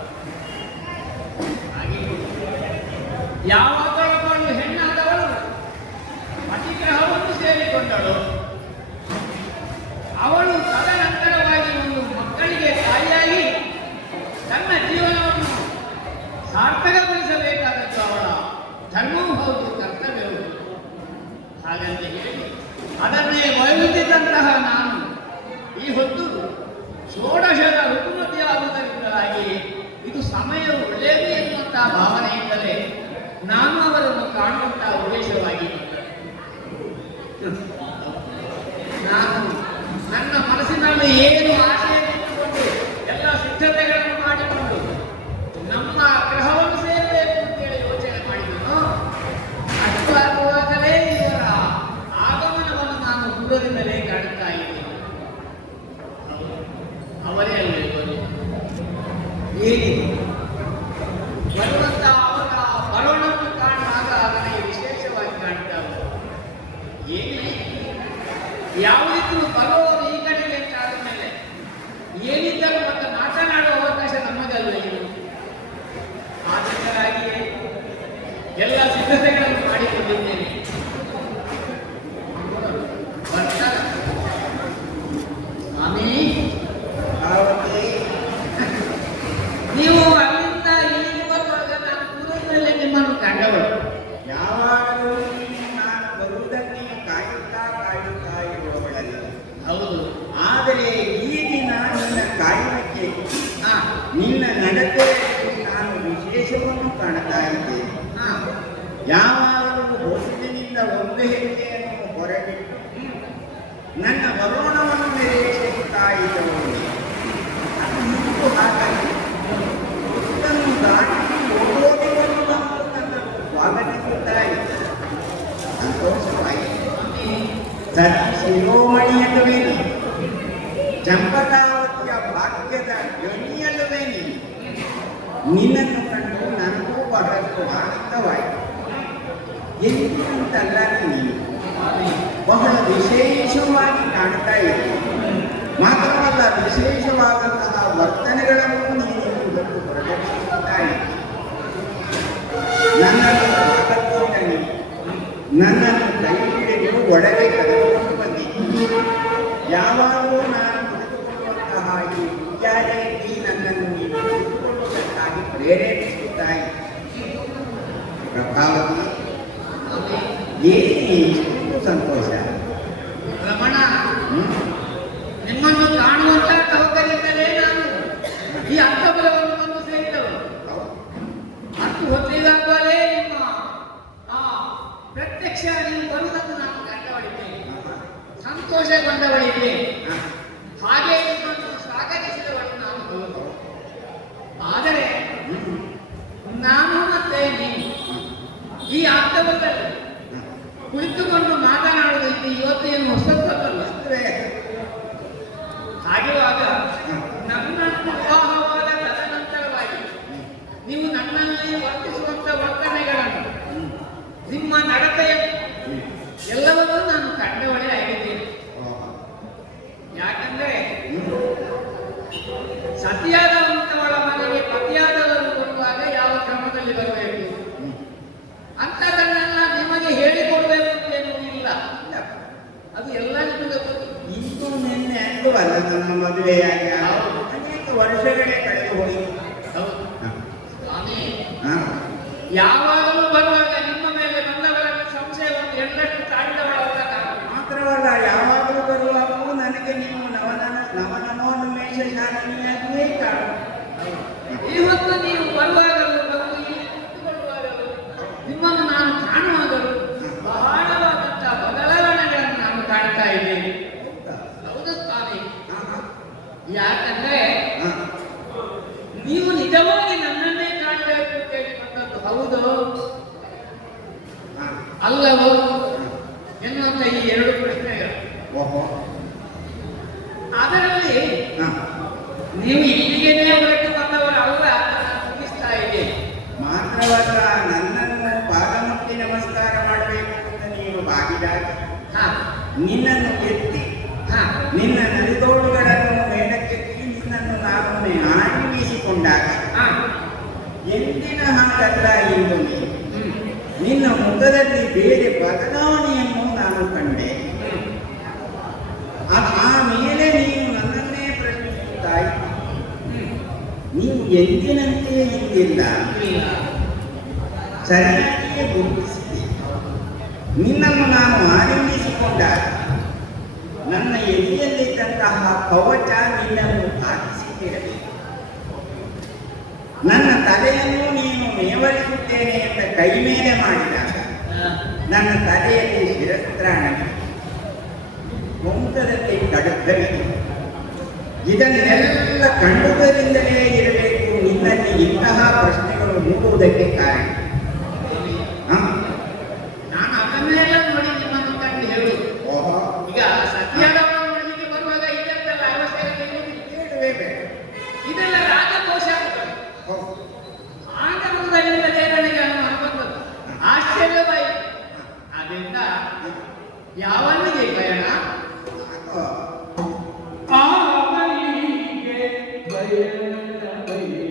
ಹಾಗೆ ಯಾವಾಗಲೂ ಹೆಣ್ಣಾದವಳು ಅತಿಗ್ರಹವನ್ನು ಸೇರಿಕೊಂಡಳು. ಅವಳು ತದನಂತರವಾಗಿ ಒಂದು ಮಕ್ಕಳಿಗೆ ತಾಯಿಯಾಗಿ ತನ್ನ ಜೀವನವನ್ನು ಸಾರ್ಥಕಗೊಳಿಸಬೇಕಾದದ್ದು ಅವಳ ಧರ್ಮವೂ ಹೌದು, ಕರ್ತವ್ಯವೂ. ಹಾಗಂತ ಹೇಳಿ ಅದನ್ನೇ ವೈವಿಧ್ಯದಂತಹ ನಾನು ಈ ಹೊತ್ತು ಷೋಡಶದ ಋತುಮತಿಯಾಗುವುದರಿಂದಾಗಿ ಇದು ಸಮಯ ಒಳ್ಳೆಯದು ಎನ್ನುವಂತಹ ಭಾವನೆಯಿಂದಲೇ ನಾನು ಅವರನ್ನು ಕಾಣುವಂತಹ ಉದ್ದೇಶವಾಗಿ ನಾನು ನನ್ನ ಮನಸ್ಸಿನಲ್ಲಿ ಏನು ಆಶಯವಿಟ್ಟುಕೊಂಡು ಎಲ್ಲ ಸಿದ್ಧತೆಗಳನ್ನು ಮಾಡಿಕೊಂಡು ನಮ್ಮ ಗ್ರಹವನ್ನು ಸೇರಬೇಕು ಅಂತೇಳಿ ಯೋಚನೆ ಮಾಡಿದನು. ಅಷ್ಟು ಆಗುವಾಗಲೇ ಇವರ ಆಗಮನವನ್ನು ನಾನು ದೂರದಿಂದಲೇ ಕಾಣುತ್ತಾ ಇದ್ದೇನೆ. ಅವರೇ ಅಲ್ಲ ಇವರು ಏನಿದೆ ಬರುವಂತ ಅವರ ಬರೋಣವನ್ನು ಕಾಣುವಾಗ ನನಗೆ ವಿಶೇಷವಾಗಿ ಕಾಣ್ತಾವೆ. ಏನಿದೆ ಯಾವುದಿದ್ರು ಬರುವವರು ಈ ಕಡೆಗೆ ಆದ ಮೇಲೆ ಏನಿದ್ದರೂ ಮತ್ತೆ ಮಾತನಾಡುವ ಅವಕಾಶ ನಮ್ಮದಲ್ಲ ಇದು. ಆದ್ದರಿಂದಾಗಿಯೇ ಎಲ್ಲ ಸಿದ್ಧತೆಗಳನ್ನು ಮಾಡಿಕೊಂಡಿದ್ದೇನೆ. ಸ್ವಾಮಿ, ನೀವು ಅಲ್ಲಿಂದ ಇಲ್ಲಿಗೆ ಬರುವಾಗ ನಾನು ದೂರದಲ್ಲೇ ನಿಮ್ಮನ್ನು ಕಂಡವರು. ಯಾವಾಗಲೂ ನಾನು ಬರುವುದನ್ನೇ ಕಾಯುತ್ತಾ ಇರುವವಳಲ್ಲ. ಹೌದು. ಆದರೆ ಈ ದಿನ ನಿನ್ನ ಕಾಯುವಿಕೆ, ನಿನ್ನ ನಡತೆಯಲ್ಲಿ ನಾನು ವಿಶೇಷವನ್ನು ಕಾಣ್ತಾ ಇದ್ದೇನೆ. ಯಾವಾಗಲೂ ಹೊಸದಿನಿಂದ ಒಂದು ಹೆಜ್ಜೆಯನ್ನು ಹೊರಬಿಟ್ಟು ನನ್ನ ವರುಣವನ್ನು ನಿರೀಕ್ಷಿಸುತ್ತಾ ಇದ್ದವಳು ಅದು ಮುಟ್ಟು ಹಾಕಲಿ ಇದನ್ನು ದಾಟಿ ಓಡೋಡಿ ಬರುವುದನ್ನು ನನ್ನನ್ನು ಸ್ವಾಗತಿಸುತ್ತಾ ಇದ್ದ ಸಂತೋಷವಾಯಿತು. ಸತಿ ಶಿರೋಮಣಿಯಲ್ಲವೇ ನೀನು, ಚಂಪಕಾವತಿಯ ಭಾಗ್ಯದ ಧ್ವನಿಯಲ್ಲವೇ ನೀನು. ನಿನ್ನನ್ನು ಕಂಡು ನನಗೂ ಬಹಳಷ್ಟು ಆನಂದವಾಯಿತು. ಎಂದಿನಂತಲ್ಲ ನೀನು ಬಹಳ ವಿಶೇಷವಾಗಿ ಕಾಣ್ತಾ ಇದ್ದೀನಿ. ಮಾತ್ರವಲ್ಲ, ವಿಶೇಷವಾದಂತಹ ವರ್ತನೆಗಳನ್ನು ನೀನು ಇವತ್ತು ಪ್ರದರ್ಶಿಸುತ್ತಾ ಇದ್ದೀನಿ. ನನ್ನನ್ನು ಸ್ವಾಗತಿಸಿದ ನೀನು ನನ್ನನ್ನು ಕೈ ಹಿಡಿದು ಒಳಗೆ ಕರೆದುಕೊಂಡು ಬಂದಿದ್ದೀನಿ. ಯಾವಾಗಲೂ ನಾನು ಕುಳಿತುಕೊಳ್ಳುವಂತಹ ಈ ವಿದ್ಯಾಲಯದಲ್ಲಿ ನನ್ನನ್ನು ನೀನು ಕುಳಿತುಕೊಳ್ಳುವುದಕ್ಕಾಗಿ ಪ್ರೇರೇಪಿಸುತ್ತಾ ಇದ್ದೀನಿ. ಪ್ರಭಾವತಿ, ಏನು ಸಂತೋಷ. ರಮಣ, ನಿಮ್ಮನ್ನು ಕಾಣುವಂತ ಸೌಕರ್ಯದಲ್ಲೇ ನಾನು ಈ ಅಂತಃಪುರವನ್ನು ಬಂದು ಸೇರಿದವರು. ಅಷ್ಟು ಹೊತ್ತಿದಾಗಲೇ ನಿಮ್ಮ ಪ್ರತ್ಯಕ್ಷ ನೀವು ಬರುವುದನ್ನು ನಾನು ಕಂಡವಳಿದ್ದೇನೆ, ಸಂತೋಷಗೊಂಡವಳಿದ್ದೆ. ಹಾಗೆ ಸತಿಯಾದಂಥವಳ ಮನೆಗೆ ಪತಿಯಾದವರು ಬರುವಾಗ ಯಾವ ಕ್ರಮದಲ್ಲಿ ಬರಬೇಕು ಅಂಥದನ್ನೆಲ್ಲ ನಿಮಗೆ ಹೇಳಿಕೊಡ್ಬೇಕು ಅಂತೇನುವುದಿಲ್ಲ. ಇಲ್ಲ. ಅದು ಎಲ್ಲ ನಿಮಗೆ ಗೊತ್ತು. ಇಂದು ನಿನ್ನೆ ಅಂದು ಅಲ್ಲ ನಮ್ಮ ಮದುವೆಯಾಗಿ ಅನೇಕ ವರ್ಷಗಳೇ ಕಳೆದು ಹೋಯಿತು. ಹೌದು. ಸ್ವಾಮಿ, ಹಾ. ಯಾವಾಗಲೂ ಬರುವಾಗ ನಿಮ್ಮ ಮೇಲೆ ಬಂದವರ ಸಂಶಯವನ್ನು ಎಳ್ಳಷ್ಟು ತಾಳಿದವಳಲ್ಲ ನಾನು. ಮಾತ್ರವಲ್ಲ, ಯಾವಾಗಲೂ ಬರುವಾಗಲೂ ನನಗೆ ನೀವು ನವನಮೋನ್ಮೇಷ ಶಾಲಿನಿಯಾಗಿಯೇ ಕಾಣು. ಇವತ್ತು ನೀವು ಬರುವಾಗಲೂ ಬಂದು ಇಲ್ಲಿ ಕುಳಿತುಕೊಳ್ಳುವಾಗಲೂ ನಿಮ್ಮನ್ನು ನಾನು ಕಾಣುವಾಗಲೂ ಬಹಳವಾದಂತಹ ಬದಲಾವಣೆಗಳನ್ನು ನಾನು ಕಾಣ್ತಾ ಇದ್ದೇನೆ. ಹೌದು ಸ್ವಾಮಿ. ಹಾ, ಹಾ. ಯಾಕಂದ್ರೆ ಹಾ. ನೀವು ನಿಜವಾಗಿ ನನ್ನನ್ನೇ ಕಾಣಬೇಕು ಅಂತೇಳಿ ಬಂದದ್ದು ಹೌದು ಹಾ. ಅಲ್ಲವೋ ಎನ್ನುವಂತ ಈ ಎರಡು ಪ್ರಶ್ನೆಗಳು. ಓಹೋ. ಅದರಲ್ಲಿ ಹಾ. ನೀವು ಇಲ್ಲಿಗೆನೇ ಹೊರಟು ಬಂದವರು ಅಲ್ಲ ನಾನು ಮುಗಿಸ್ತಾ ಇದ್ದೇನೆ. ಮಾತ್ರವಲ್ಲ, ನನ್ನನ್ನು ಪಾದಮುಟ್ಟಿ ನಮಸ್ಕಾರ ಮಾಡಬೇಕು ಅಂತ ನೀವು ಬಾಗಿದಾಗ ಹಾ ನಿನ್ನನ್ನು ಎತ್ತಿ ಹಾ ನಿನ್ನ ನಲಿದೋಳುಗಳನ್ನು ಮೇಲಕ್ಕೆತ್ತಿ ನಿನ್ನನ್ನು ನಾನು ಆಡಿಸಿಕೊಂಡಾಗ ಹಾ ಎಂದಿನ ಹಾಗಲ್ಲ ಇಂದು ನೀನು. ಹ್ಮ್ ನಿನ್ನ ಮುಖದಲ್ಲಿ ಬೇರೆ ಬದಲಾವಣೆಯನ್ನು ನಾನು ಕಂಡೆ. ಆಮೇಲೆ ನೀನು ನನ್ನನ್ನೇ ಪ್ರಶ್ನಿಸುತ್ತಾಯಿ. ನೀವು ಎಂದಿನಂತೆ ಇಂದಿಲ್ಲ, ಇಲ್ಲ. ಸರಿಯಾಗಿಯೇ ಗುರುತಿಸಿದೆ. ನಿನ್ನನ್ನು ನಾನು ಆಲಿಂಗಿಸಿಕೊಂಡಾಗ ನನ್ನ ಎದೆಯಲ್ಲಿದ್ದಂತಹ ಕವಚ ನಿನ್ನನ್ನು ಬಾಧಿಸಿರಬೇಕು. ನನ್ನ ತಲೆಯನ್ನು ನೀನು ನೇವರಿಸುತ್ತೇನೆ ಅಂತ ಕೈ ಮೇಲೆ ಮಾಡಿದಾಗ ನನ್ನ ತಲೆಯಲ್ಲಿ ಶಿರಸ್ತ್ರಾಣ, ಮುಂದದಲ್ಲಿ ಕಡಗಲಿದೆ. ಇದನ್ನೆಲ್ಲ ಕಂಡುದರಿಂದಲೇ ಇರಬೇಕು ನಿನ್ನಲ್ಲಿ ಇಂತಹ ಪ್ರಶ್ನೆಗಳು ಮೂಡುವುದಕ್ಕೆ ಕಾರಣ. ಹ? ನಾನು ಅದನ್ನೆಲ್ಲ ನೋಡಿ ನಿಮ್ಮನ್ನು ಕಂಡು ಹೇಳುದು. ಓಹೋ. ಈಗ ಸತ್ಯದವರ ನೋಡಲಿಕ್ಕೆ ಬರುವಾಗ ಇದೆಲ್ಲ ಅವಶ್ಯಕತೆ ಇರುವುದಿಲ್ಲ. ಹೇಳುವೇ ಬೇಡ. ಇದೆಲ್ಲ ರಾಜಕೋಶ ಆಗುತ್ತದೆ. ಓ. ಆಗಮನದಲ್ಲಿಂದಲೇ ನನಗೆ ಅನುಮಾನ ಬಂದದ್ದು. ಆಶ್ಚರ್ಯವಾಯಿತು. ಅದರಿಂದ ಯಾವನಿಗೆ ಪಯಣ ಯಾಕೋ? ಆವಲಿಗೆ ಬಯಲ ಬಯಲ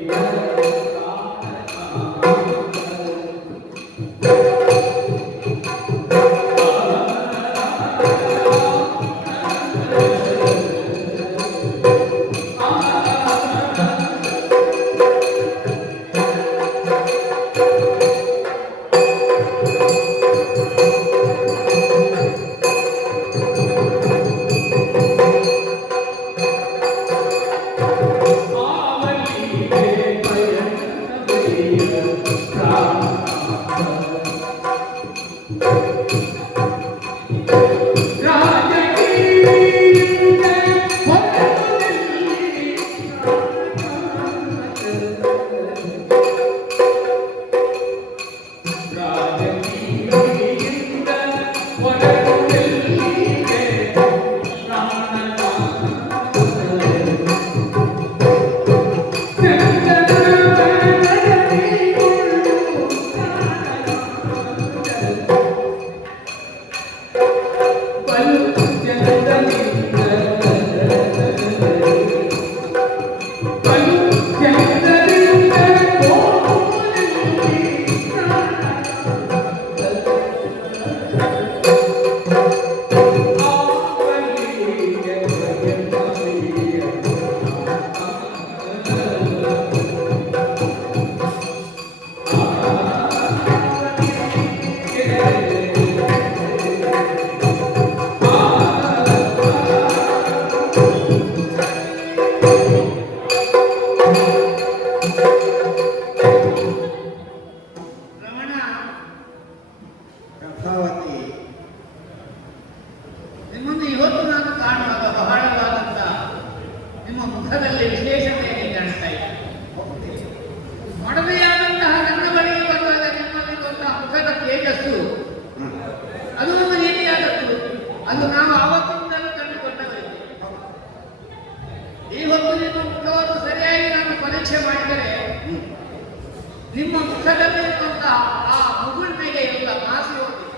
ನಿಮ್ಮ ಮುಖದಲ್ಲಿರುವಂತಹ ಆ ಮುಗುಳ್ಮೆಗೆ ಎಲ್ಲ ಮಾಸಿ ಹೋಗಿದೆ.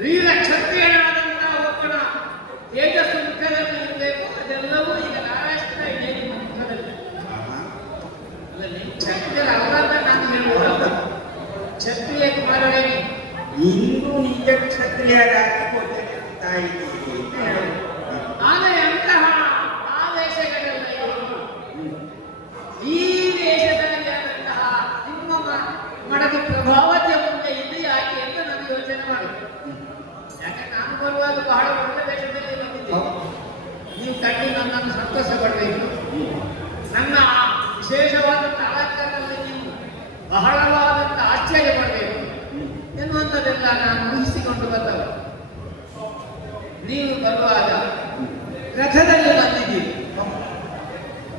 ವೀರ ಕ್ಷತ್ರಿಯನಾದಂತಹ ಒಬ್ಬನ ತೇಜಸ್ಸು ಮುಖದಲ್ಲಿ ಇರಬೇಕು, ಅದೆಲ್ಲವೂ ಈಗ ನಾರಾಯಣ ಇದೆ ನಿಮ್ಮ ಮುಖದಲ್ಲಿ. ಕ್ಷತ್ರಿಯರಾಗಿ ಗೋಚರಿಸುತ್ತಾ ಇದ್ದೀರಿ ಅಂತ ಹೇಳೋದು. ಆದರೆ ಅಂತಹ ಆವೇಶಗಳೆಲ್ಲ ಇರುವುದು. ಈ ದೇಶದಲ್ಲಿ ಆದಂತಹ ನಿಮ್ಮ ಮಡದಿ ಪ್ರಭಾವತಿಯ ಮುಂದೆ ಇದು ಯಾಕೆ ಅಂತ ನಾನು ಯೋಚನೆ ಮಾಡಿದೆ. ಯಾಕೆ ನಾನು ಬರುವಾಗ ಬಹಳ ಒಳ್ಳೆ ದೇಶದಲ್ಲಿ ಬಂದಿದ್ದೀನಿ. ನೀವು ಕಂಡು ನನ್ನನ್ನು ಸಂತೋಷ ಪಡಬೇಕು. ನನ್ನ ವಿಶೇಷವಾದಂಥ ಅಲಂಕಾರದಲ್ಲಿ ನೀವು ಬಹಳವಾದಂಥ ಆಶ್ಚರ್ಯ ಪಡಬೇಕು ಎನ್ನುವಂಥದ್ದೆಲ್ಲ ನಾನು ಊಹಿಸಿಕೊಂಡು ಬಂದವ. ನೀವು ಬರುವಾಗ ರಥದಲ್ಲಿ ಬಂದಿದ್ದೀರಿ.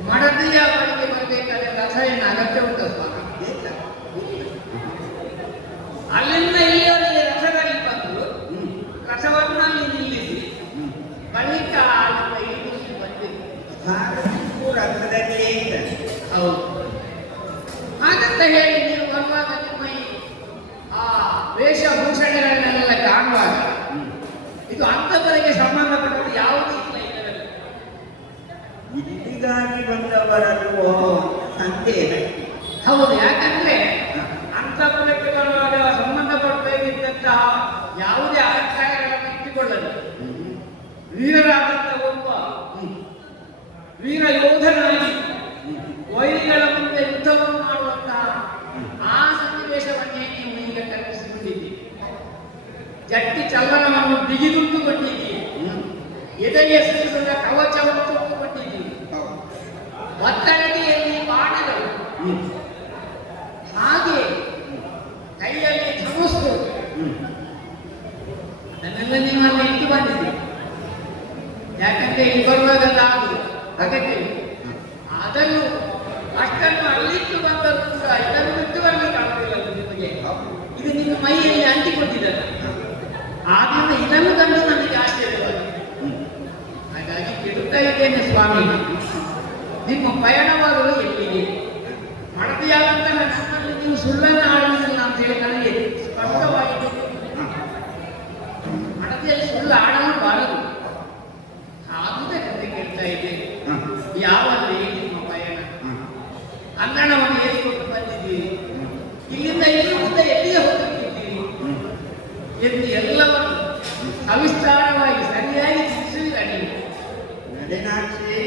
ಮಡದಿಯ ಬಳಿಗೆ ಬರಬೇಕಾದ್ರೆ ರಥ ಏನು ಅಗತ್ಯ ಉಂಟು ಸ್ವಾಮಿ? ಇಲ್ಲ. ಅಲ್ಲಿಂದ ಇಲ್ಲಿಯವರೆಗೆ ರಥದಲ್ಲಿ ಬಂದು ರಥವನ್ನು ಅಲ್ಲಿ ನಿಲ್ಲಿಸಿ ಬಳಿಕ ಅಲ್ಲಿಂದ ಇಲ್ಲಿಗೆ ಬಂದಿರಿ. ಭಾರತಕ್ಕೂ ರಥದಲ್ಲಿಯೇ ಇದ್ದಾರೆ. ಹೌದು. ಹಾಗಂತ ಹೇಳಿ ನೀವು ಬರುವಾಗ ನಿಮ್ಮ ಈ ಆ ವೇಷಭೂಷಣಗಳನ್ನೆಲ್ಲ ಕಾಣುವಾಗ ಇದು ಅಂಥದ್ದರಿಗೆ ಸಂಬಂಧಪಟ್ಟದ್ದು ಯಾವುದೂ ಇಲ್ಲ ಇದರಲ್ಲಿ. ಇಲ್ಲಿಗಾಗಿ ಬಂದವರಲ್ವೋ ಸಂದೇಹ. ಹೌದು. ಯಾಕಂದ್ರೆ ಅಂತಃಪುರಕ್ಕೆ ಬರುವಾಗ ಸಂಬಂಧಪಟ್ಟಂತಹ ಯಾವುದೇ ಅಲಂಕಾರಗಳನ್ನು ಇಟ್ಟುಕೊಳ್ಳಲು ವೀರರಾದಂಥ ಒಬ್ಬ ವೀರ ಯೋಧನಾಗಿ ವೈರಿಗಳ ಮುಂದೆ ಯುದ್ಧವನ್ನು ಮಾಡುವಂತಹ ಆ ಸನ್ನಿವೇಶವನ್ನೇ ನೀವು ಈಗ ಕಲ್ಪಿಸಿಕೊಂಡಿದ್ದೀರಿ. ಜಟ್ಟಿ ಚಲ್ಲನವನ್ನು ಬಿಗಿದುಟ್ಟುಕೊಂಡಿದ್ದೀರಿ. ಎದೆಗೆ ಸಿಡಿಸುವ ಕವಚವನ್ನು ತುಂಬಿಕೊಂಡಿದ್ದೀರಿ. ಒತ್ತಡತೆಯಲ್ಲಿ ಬಾಣಗಳು, ಹಾಗೆ ಕೈಯಲ್ಲಿ ಧನುಸ್ಸು, ಅದನ್ನೆಲ್ಲ ನೀವು ಅಲ್ಲಿ ಇಟ್ಟು ಬಂದಿದ್ದೀರಿ. ಯಾಕಂದ್ರೆ ಇಲ್ಲಿ ಬರುವಾಗಲ್ಲ ಆಗುದು ಅಗತ್ಯ. ಅದನ್ನು ಅಷ್ಟನ್ನು ಅಲ್ಲಿಟ್ಟು ಬಂದರೂ ಕೂಡ ಇದನ್ನು ಬಿಟ್ಟು ಬರಲಿಕ್ಕೆ ಆಗುದಿಲ್ಲ ನಿಮಗೆ. ಇದು ನಿಮ್ಮ ಮೈಯಲ್ಲಿ ಅಂಟಿಕೊಂಡಿದ್ದಾರೆ. ಆದ್ರಿಂದ ಇದನ್ನು ಕಂಡು ನನಗೆ ಆಶ್ಚರ್ಯವಾಗಿದೆ. ಹಾಗಾಗಿ ಕೇಳುತ್ತಾ ಇದ್ದೇನೆ ಸ್ವಾಮಿ, ನಿಮ್ಮ ಪಯಣವಾಗಲು ಎಲ್ಲಿಗೆ? ಮಡದಿಯಾದಂತಹ ನಮ್ಮಲ್ಲಿ ನೀವು ಸುಳ್ಳನ್ನು ಆಡುವುದಿಲ್ಲ ಅಂತ ಹೇಳಿ ನನಗೆ ಸ್ಪಷ್ಟವಾಗಿದೆ. ಮಡದಿಯಲ್ಲಿ ಸುಳ್ಳು ಆಡಲೂಬಾರದು. ಆದುದಕ್ಕೆ ಕೇಳ್ತಾ ಇದ್ದೇನೆ, ಯಾವಲ್ಲಿ ನಿಮ್ಮ ಪಯಣ? ಅಂಗಣವನ್ನು ಏರಿಕೊಂಡು ಬಂದಿದ್ದೀರಿ, ಇಲ್ಲಿಂದ ಇಲ್ಲಿ ಮುಂದೆ ಎಲ್ಲಿಗೆ ಹೋಗುತ್ತಿದ್ದೀರಿ ಎಂದು ಎಲ್ಲವನ್ನು ಸವಿಸ್ತಾರವಾಗಿ ಸರಿಯಾಗಿ ತಿಳಿಸುವಿರ ನೀವು. ನಳಿನಾಕ್ಷಿ,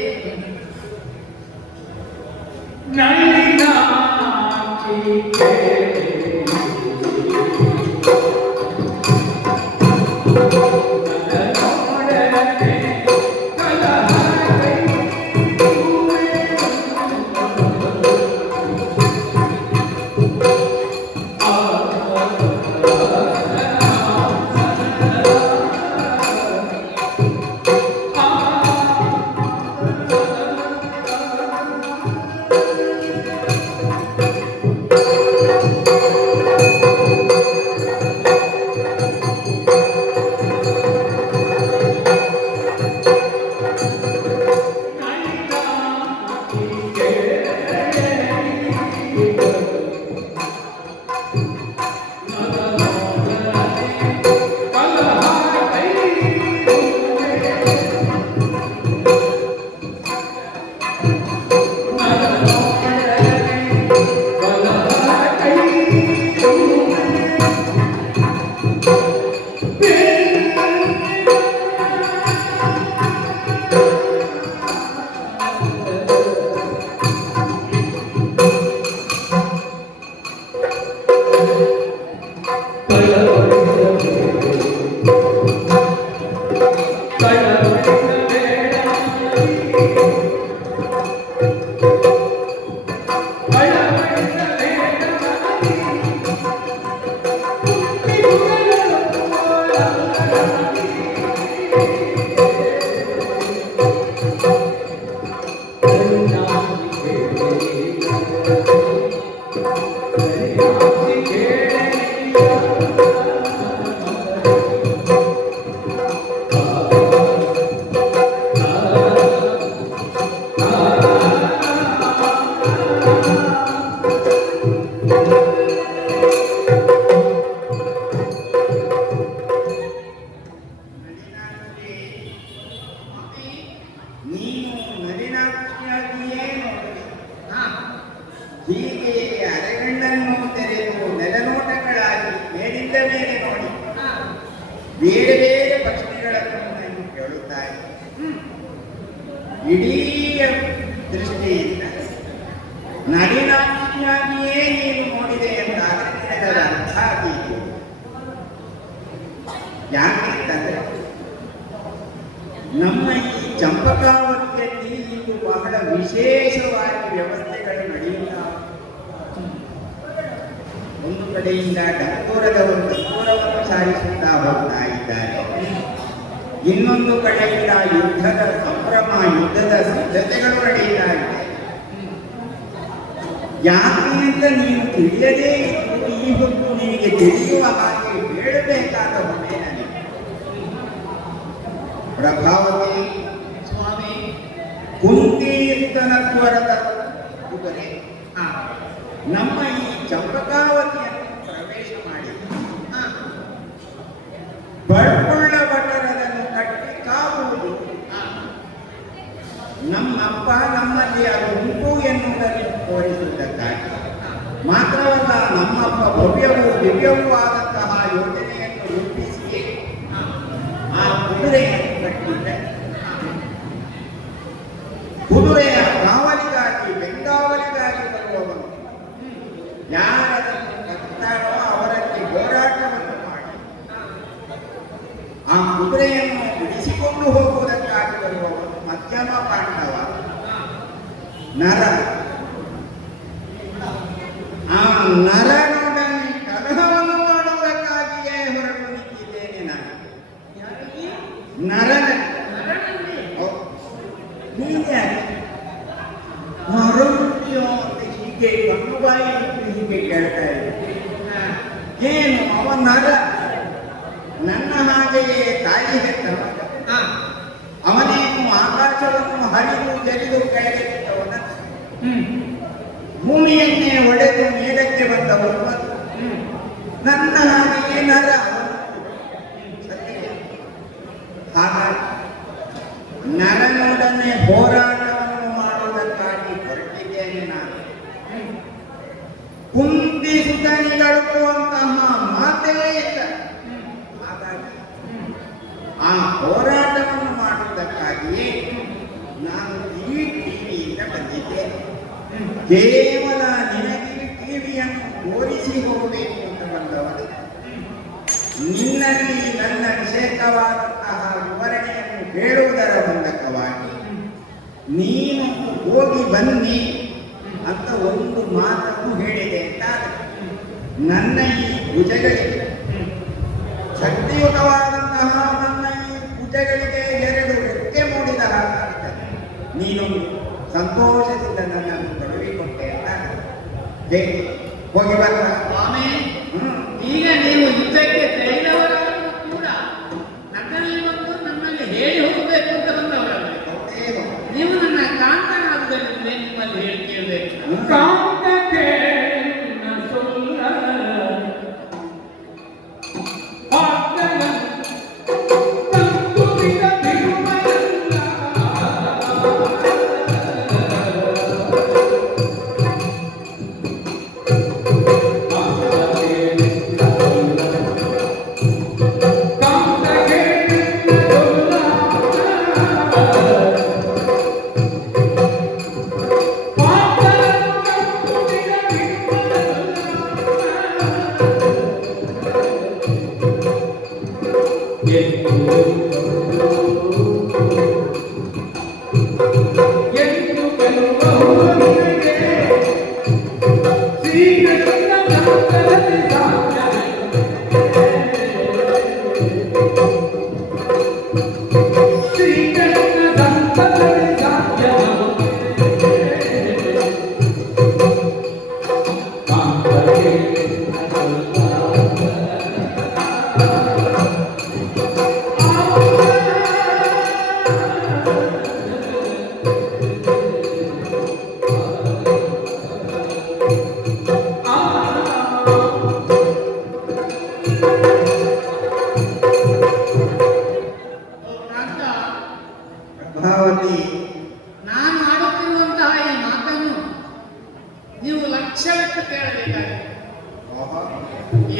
ನೀನು ನಳಿನಾಕ್ಷಿಯಾಗಿಯೇ ನೋಡಿ. ಹೀಗೆ ಅರೆಗಣ್ಣನ್ನು ತೆರೆದು ನೆಲನೋಟಗಳಾಗಿ ಮೇಲಿಂದ ಮೇಲೆ ನೋಡಿ ಇಡೀ ದೃಷ್ಟಿಯಿಂದ ನಳಿನಾಕ್ಷಿಯಾಗಿಯೇ ನೀನು ನೋಡಿದೆ ಎಂದಾದರೆ ನಿನಗದ ಅರ್ಥ ಆಗಿದೆ. ಯಾಕೆಂತಂದ್ರೆ ನಮ್ಮ ಈ ಚಂಪಕಾವತಿಯಲ್ಲಿ ಇದು ಬಹಳ ವಿಶೇಷವಾಗಿ ವ್ಯವಸ್ಥೆಗಳು ನಡೆಯುತ್ತಾ ಒಂದು ಕಡೆಯಿಂದ ಡಂಗೂರದವರು ಡಂಗೂರವನ್ನು ಸಾರಿಸುತ್ತಾ ಹೋಗ್ತಾ ಇದ್ದಾರೆ. ಇನ್ನೊಂದು ಕಡೆಯಿಂದ ಯುದ್ಧದ ಸಂಭ್ರಮ, ಯುದ್ಧದ ಸಿದ್ಧತೆಗಳು ನಡೆಯುತ್ತಾ ಇದೆ. ಯಾಕೆ ಅಂತ ನೀನು ತಿಳಿಯದೇ ಇದ್ದು ಈ ಹೊತ್ತು ನಿನಗೆ ತಿಳಿಯುವ ಹಾಗೆ ಹೇಳಬೇಕಾದ ಹೊಣೆ ನನಗೆ. ಪ್ರಭಾವತಿ ಸ್ವಾಮಿ, ಕುಂತೀರ್ತನ ತ್ವರದ ಕುದುರೆ ನಮ್ಮ ಈ ಚಂಪಕಾವತಿಯನ್ನು ಪ್ರವೇಶ ಮಾಡಿ ಬಳ್ಕೊಳ್ಳ ಬಟರದನ್ನು ಕಟ್ಟಿ ಕಾವುವುದು ನಮ್ಮಪ್ಪ ನಮ್ಮಲ್ಲಿ ಅದು ಉಂಟು ಎನ್ನುವುದನ್ನು ತೋರಿಸುವುದಕ್ಕಾಗಿ ಮಾತ್ರವಲ್ಲ, ನಮ್ಮಪ್ಪ ಭವ್ಯವೂ ದಿವ್ಯವೂ ಆದಂತಹ ಯೋಜನೆಯನ್ನು ರೂಪಿಸಿ ಆ ಕುದುರೆಯನ್ನು ಕಟ್ಟಿದ್ದೆ. ಕುದುರೆಯ ಕಾವಲಿಗಾಗಿ, ಬೆಂಗಾವಲಿಗಾಗಿ ಬರುವವನು ಯಾರನ್ನು ಕಟ್ತಾರೋ ಅವರಲ್ಲಿ ಹೋರಾಟವನ್ನು ಮಾಡಿ ಆ ಕುದುರೆಯನ್ನು ಬಿಡಿಸಿಕೊಂಡು ಹೋಗುವುದಕ್ಕಾಗಿ ಬರುವವನು ಮಧ್ಯಮ ಪಾಂಡವ ನರ. ಆ ನರನೊಡನೆ ಕಲಹವನ್ನು ಮಾಡುವುದಕ್ಕಾಗಿಯೇ ಹೊರಟು ನಿಂತಿದ್ದೇನೆ ನಾನು. ನರನ ನೀನೇ ಮರುತ್ಯೋ ಅಂತ ಹೀಗೆ ಕಣ್ಣುಬಾಯಿ ಹೀಗೆ ಕೇಳ್ತಾ ಇದ್ದೆ. ಏನು ಅವ ನರ, ನನ್ನ ಹಾಗೆಯೇ ತಾಯಿ ಹೆತ್ತ ಮಗ. ಅವನೇನು ಆಕಾಶವನ್ನು ಹರಿದು ಜರಿದು ಕೆಳಗೆ ಬಿಟ್ಟವನ, ಭೂಮಿಯನ್ನೇ ಒಡೆದು ಮೇಲಕ್ಕೆ ಬಂದವನು. ನನ್ನ ಹಾಗೆಯೇ ನರ. ಹಾಗಾಗಿ ನರನೊಡನೆ ಹೋರಾಟವನ್ನು ಮಾಡುವುದಕ್ಕಾಗಿ ಹೊರಟಿದ್ದೇನೆ ನಾನು. ಕುಂದಿಸುತ್ತನಿಗಳುವಂತಹ ಮಾತೇ ಇಲ್ಲ. ಹಾಗಾಗಿ ಆ ಹೋರಾಟವನ್ನು ಮಾಡುವುದಕ್ಕಾಗಿಯೇ ನಾನು ಈ ಟಿವಿಯಿಂದ ಬಂದಿದ್ದೇನೆ. ಕೇವಲ ನಿನಗೆ ಟಿವಿಯನ್ನು ತೋರಿಸಿ ಹೋಗಬೇಕು ಅಂತ ಬಂದವನು. ನಿನ್ನಲ್ಲಿ ನನ್ನ ವಿಷಯಕವಾದಂತಹ ವಿವರಣೆಯನ್ನು ಹೇಳುವುದರ ಮೂಲಕವಾಗಿ ನೀನು ಹೋಗಿ ಬನ್ನಿ ಅಂತ ಒಂದು ಮಾತನ್ನು ಹೇಳಿದೆ ಅಂತ. ನನ್ನ ಈ ಭುಜಗಳಿಗೆ, ಶಕ್ತಿಯುತವಾದಂತಹ ನನ್ನ ಈ ಭುಜಗಳಿಗೆ ಎರಡು ರೆಕ್ಕೆ ಮೂಡಿದ ಹಾಗಾಗುತ್ತದೆ. ನೀನೊಂದು ಸಂತೋಷದಿಂದ ನನ್ನನ್ನು ತೊಡಗಿಕೊಟ್ಟೆ ಅಂತ ಹೋಗಿ ಬರ. ಸ್ವಾಮಿ, ಈಗ ನೀವು ಯುದ್ಧಕ್ಕೆ ತೆರೆದವರಾದರೂ ಕೂಡ ನನ್ನಲ್ಲಿ ಬಂದು ನಮ್ಮಲ್ಲಿ ಹೇಳಿ ಹೋಗಬೇಕು ಅಂತ ಬಂದವರಲ್ಲ. ನೀವು ನನ್ನ ಕಾಂತನಾಗುವುದರಿಂದ ನಿಮ್ಮಲ್ಲಿ ಹೇಳಿ ಕೇಳಬೇಕು. ಕಾಂತಕ್ಕೆ ನಿನ್ನ ಸೊಲ್ಲ ಪಾತ್ರನ ತಂತುವಿದ ಬಿಡುವಲ್ಲ. ಕಾಂತಕ್ಕೆ ನಿನ್ನ ಸೊಲ್ಲ ಪ್ರಭಾವತಿ, ನಾನು ಆಡುತ್ತಿರುವಂತಹ ಈ ಮಾತನ್ನು ನೀವು ಲಕ್ಷ್ಯವಿಟ್ಟು ಕೇಳಬೇಕಾಗಿದೆ.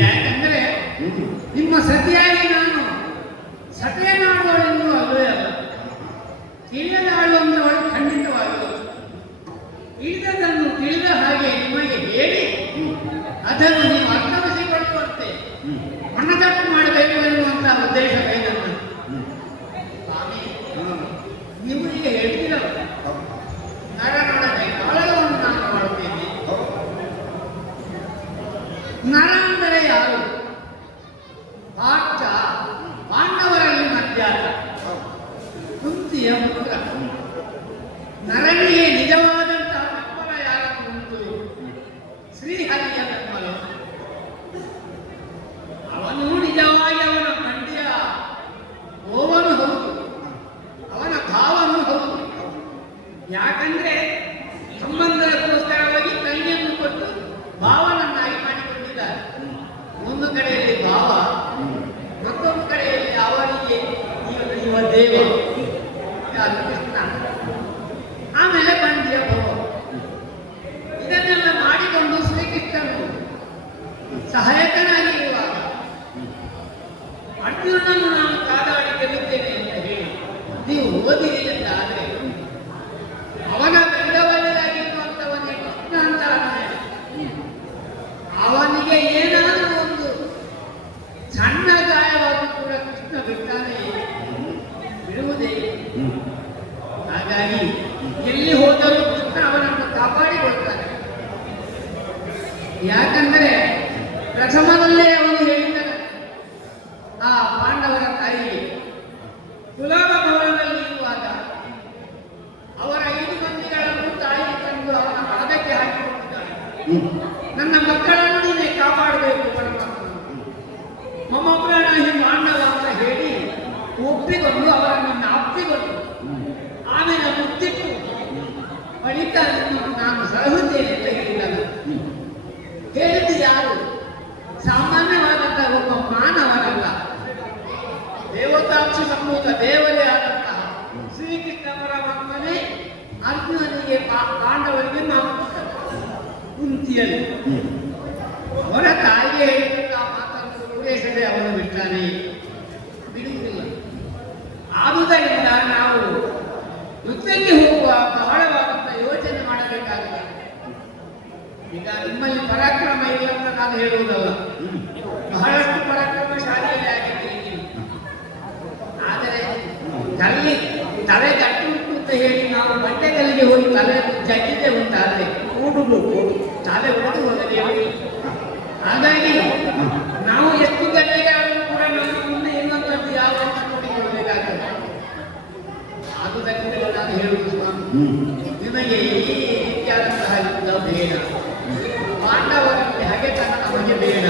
ಯಾಕಂದ್ರೆ ನಿಮ್ಮ ಸತಿಯಾಗಿ ನಾನು ಸತಿಯನ್ನಾಡುವಳೆಂದು ಅಲ್ಲವೇ ಅಲ್ಲ, ತಿಳಿಯದ ಆಳುವಂತವಳು ನರನಿಗೆ ನಿಜವಾದಂತಹ ಬೆಂಬಲ ಯಾರನ್ನು ಉಂಟು? ಶ್ರೀಹರಿಯ ಬೆಂಬಲ. ಅವನು ನಿಜವಾಗಿ ಅವನ ಮಂಡ್ಯ ಓವನು ಹೌದು, ಅವನ ಭಾವನು ಹೌದು. ಯಾಕಂದ್ರೆ ಸಂಬಂಧಕ್ಕೋಸ್ಕರವಾಗಿ ತಂಗಿಯನ್ನು ಕೊಟ್ಟು ಭಾವನನ್ನಾಗಿ ಮಾಡಿಕೊಂಡಿದ್ದಾರೆ. ಒಂದು ಕಡೆಯಲ್ಲಿ ಭಾವ, ಮತ್ತೊಂದು ಕಡೆಯಲ್ಲಿ ಅವನಿಗೆ ಇವ ದೇವ ಯಾರು? ಕೃಷ್ಣ. ಆಮೇಲೆ ಮಂಡ್ಯ ಭವ. ಇದನ್ನೆಲ್ಲ ಮಾಡಿಕೊಂಡು ಶ್ರೀಕೃಷ್ಣನು ಸಹಾಯಕನಾಗಿರುವಾಗ ಅರ್ಜುನನನ್ನು ನಾನು ಕಾದಾಡಿ ಗೆಲ್ಲುತ್ತೇನೆ ಅಂತ ಹೇಳಿ ನೀವು ಓದಿರಿ ಎಂದಾದರೆ ಅವನ ಬೆಂಬಲವಾಗಿರುವಂತವನೇ ಕೃಷ್ಣ ಅಂತ ಅನ್ವಯ. ಅವನಿಗೆ ಏನಾದರೂ ಒಂದು ಸಣ್ಣ ಗಾಯವಾದರೂ ಕೂಡ ಕೃಷ್ಣ ಬಿಡ್ತಾನೆ, ಬಿಡುವುದೇ. ಹಾಗಾಗಿ ಎಲ್ಲಿ ಹೋದರೂ ಕೃಷ್ಣ ಅವನನ್ನು ಕಾಪಾಡಿಕೊಳ್ತಾನೆ. ಯಾಕಂದರೆ ಪ್ರಥಮದಲ್ಲೇ ಅವನು ಹೇಳಿದ್ದಾನೆ ಆ ಪಾಂಡವರ ತಾಯಿಗೆ, ಕುಲಾಲ ಭವನದಲ್ಲಿ ಇರುವಾಗ ಅವರ 5 ಮಂದಿಗಳನ್ನು ತಾಯಿ ತಂದು ಅವನ ಪಾದಕ್ಕೆ ಹಾಕಿಕೊಂಡಿದ್ದಾಳೆ. ನನ್ನ ಮಕ್ಕಳನ್ನು ನೀನೇ ಕಾಪಾಡಬೇಕು ಪರಮಾತ್ಮ, ಮಮ ಪ್ರಾಣ ಹಿ ಪಾಂಡವ ಅಂತ ಹೇಳಿ ಒಪ್ಪಿಕೊಂಡು ಅವರನ್ನು ಅಪ್ಪಿಕೊಂಡು ಆಮೇಲೆ ಮುತ್ತಿಟ್ಟು ಬಳಿಕ ನಾನು ಸಲಹುತ್ತೇನೆ ಅಂತ ಹೇಳಿದಾಗ ಹೇಳಿದ್ದು ಯಾರು? ಸಾಮಾನ್ಯವಾದಂತಹ ಒಬ್ಬ ಮಾನವರಲ್ಲ, ದೇವತಾಂಶ ಸಂಭೂತ ದೇವರೇ ಆದಂತಹ ಶ್ರೀಕೃಷ್ಣ ಪರಮಾತ್ಮನೇ ಅರ್ಜುನನಿಗೆ ಪಾಂಡವರಿಗೆ ಮಾತುತ್ತಾರೆ ಕುಂತಿಯಲ್ಲಿ. ಅವರ ತಾಯಿಗೆ ಹೇಳಿದ ಮಾತನ್ನು ಪೂರೈಸದೆ ಅವನು ಬಿಡ್ತಾನೆ, ಬಿಡುವುದಿಲ್ಲ. ಆದುದರಿಂದ ನಾವು ಯುದ್ಧಕ್ಕೆ ಹೋಗುವ ಬಹಳವಾದಂಥ ಯೋಚನೆ ಮಾಡಬೇಕಾಗಿದೆ. ಈಗ ನಿಮ್ಮಲ್ಲಿ ಪರಾಕ್ರಮ ಇಲ್ಲ ಅಂತ ನಾನು ಹೇಳುವುದಲ್ಲ, ಬಹಳಷ್ಟು ಪರಾಕ್ರಮಶಾಲಿಯೇ ಆಗಿದ್ದೀನಿ. ಆದರೆ ತಲೆ ಕಟ್ಟುಂಟು ಅಂತ ಹೇಳಿ ನಾವು ಬಟ್ಟೆಗಳಿಗೆ ಹೋಗಿ ತಲೆ ಜಗ್ಗಿದೆ ಉಂಟಾದ್ರೆ ತಲೆ ಓಡುವುದರಲ್ಲಿ ಯಾವುದು? ಹಾಗಾಗಿ ನಾವು ಎಷ್ಟು ಗಂಟೆಗೆ ಆದರೂ ಕೂಡ ನಮ್ಮ ಮುಂದೆ ಇನ್ನೊಂದದ್ದು ಯಾವ ಅಂತ ನೋಡಿಕೊಳ್ಳಬೇಕಾಗ್ತದೆ. ಆದುದರಿಂದ ನಾನು ಹೇಳುವುದು ಸ್ವಾಮಿ, ನಿಮಗೆ ಈ ರೀತಿಯಾದಂತಹ ಯುದ್ಧ ಬೇಡ, ಪಾಂಡವರಲ್ಲಿ ಹಗೆತನ ನಮಗೆ ಬೇಡ,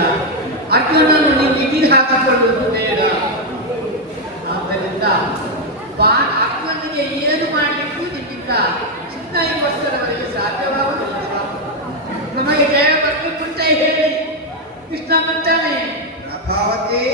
ಅರ್ಜುನನ್ನು ನೀವು ಇದಿರು ಹಾಕಿಕೊಳ್ಳುವುದು ಬೇಡ. ಆದ್ದರಿಂದ ಅರ್ಜುನನಿಗೆ ಏನು ಮಾಡಲಿಕ್ಕೂ ನಿಮ್ಮಿಂದ ಚಿನ್ನೈವತ್ತರವರೆಗೆ ಸಾಧ್ಯವಾಗುವುದಿಲ್ಲ. ನಮಗೆ ಜಯ ಬಗ್ಗೆ ಮುಂಚೆ ಹೇಳಿ ಕೃಷ್ಣ ಬಂತಾನೆ. ಪ್ರಭಾವತಿ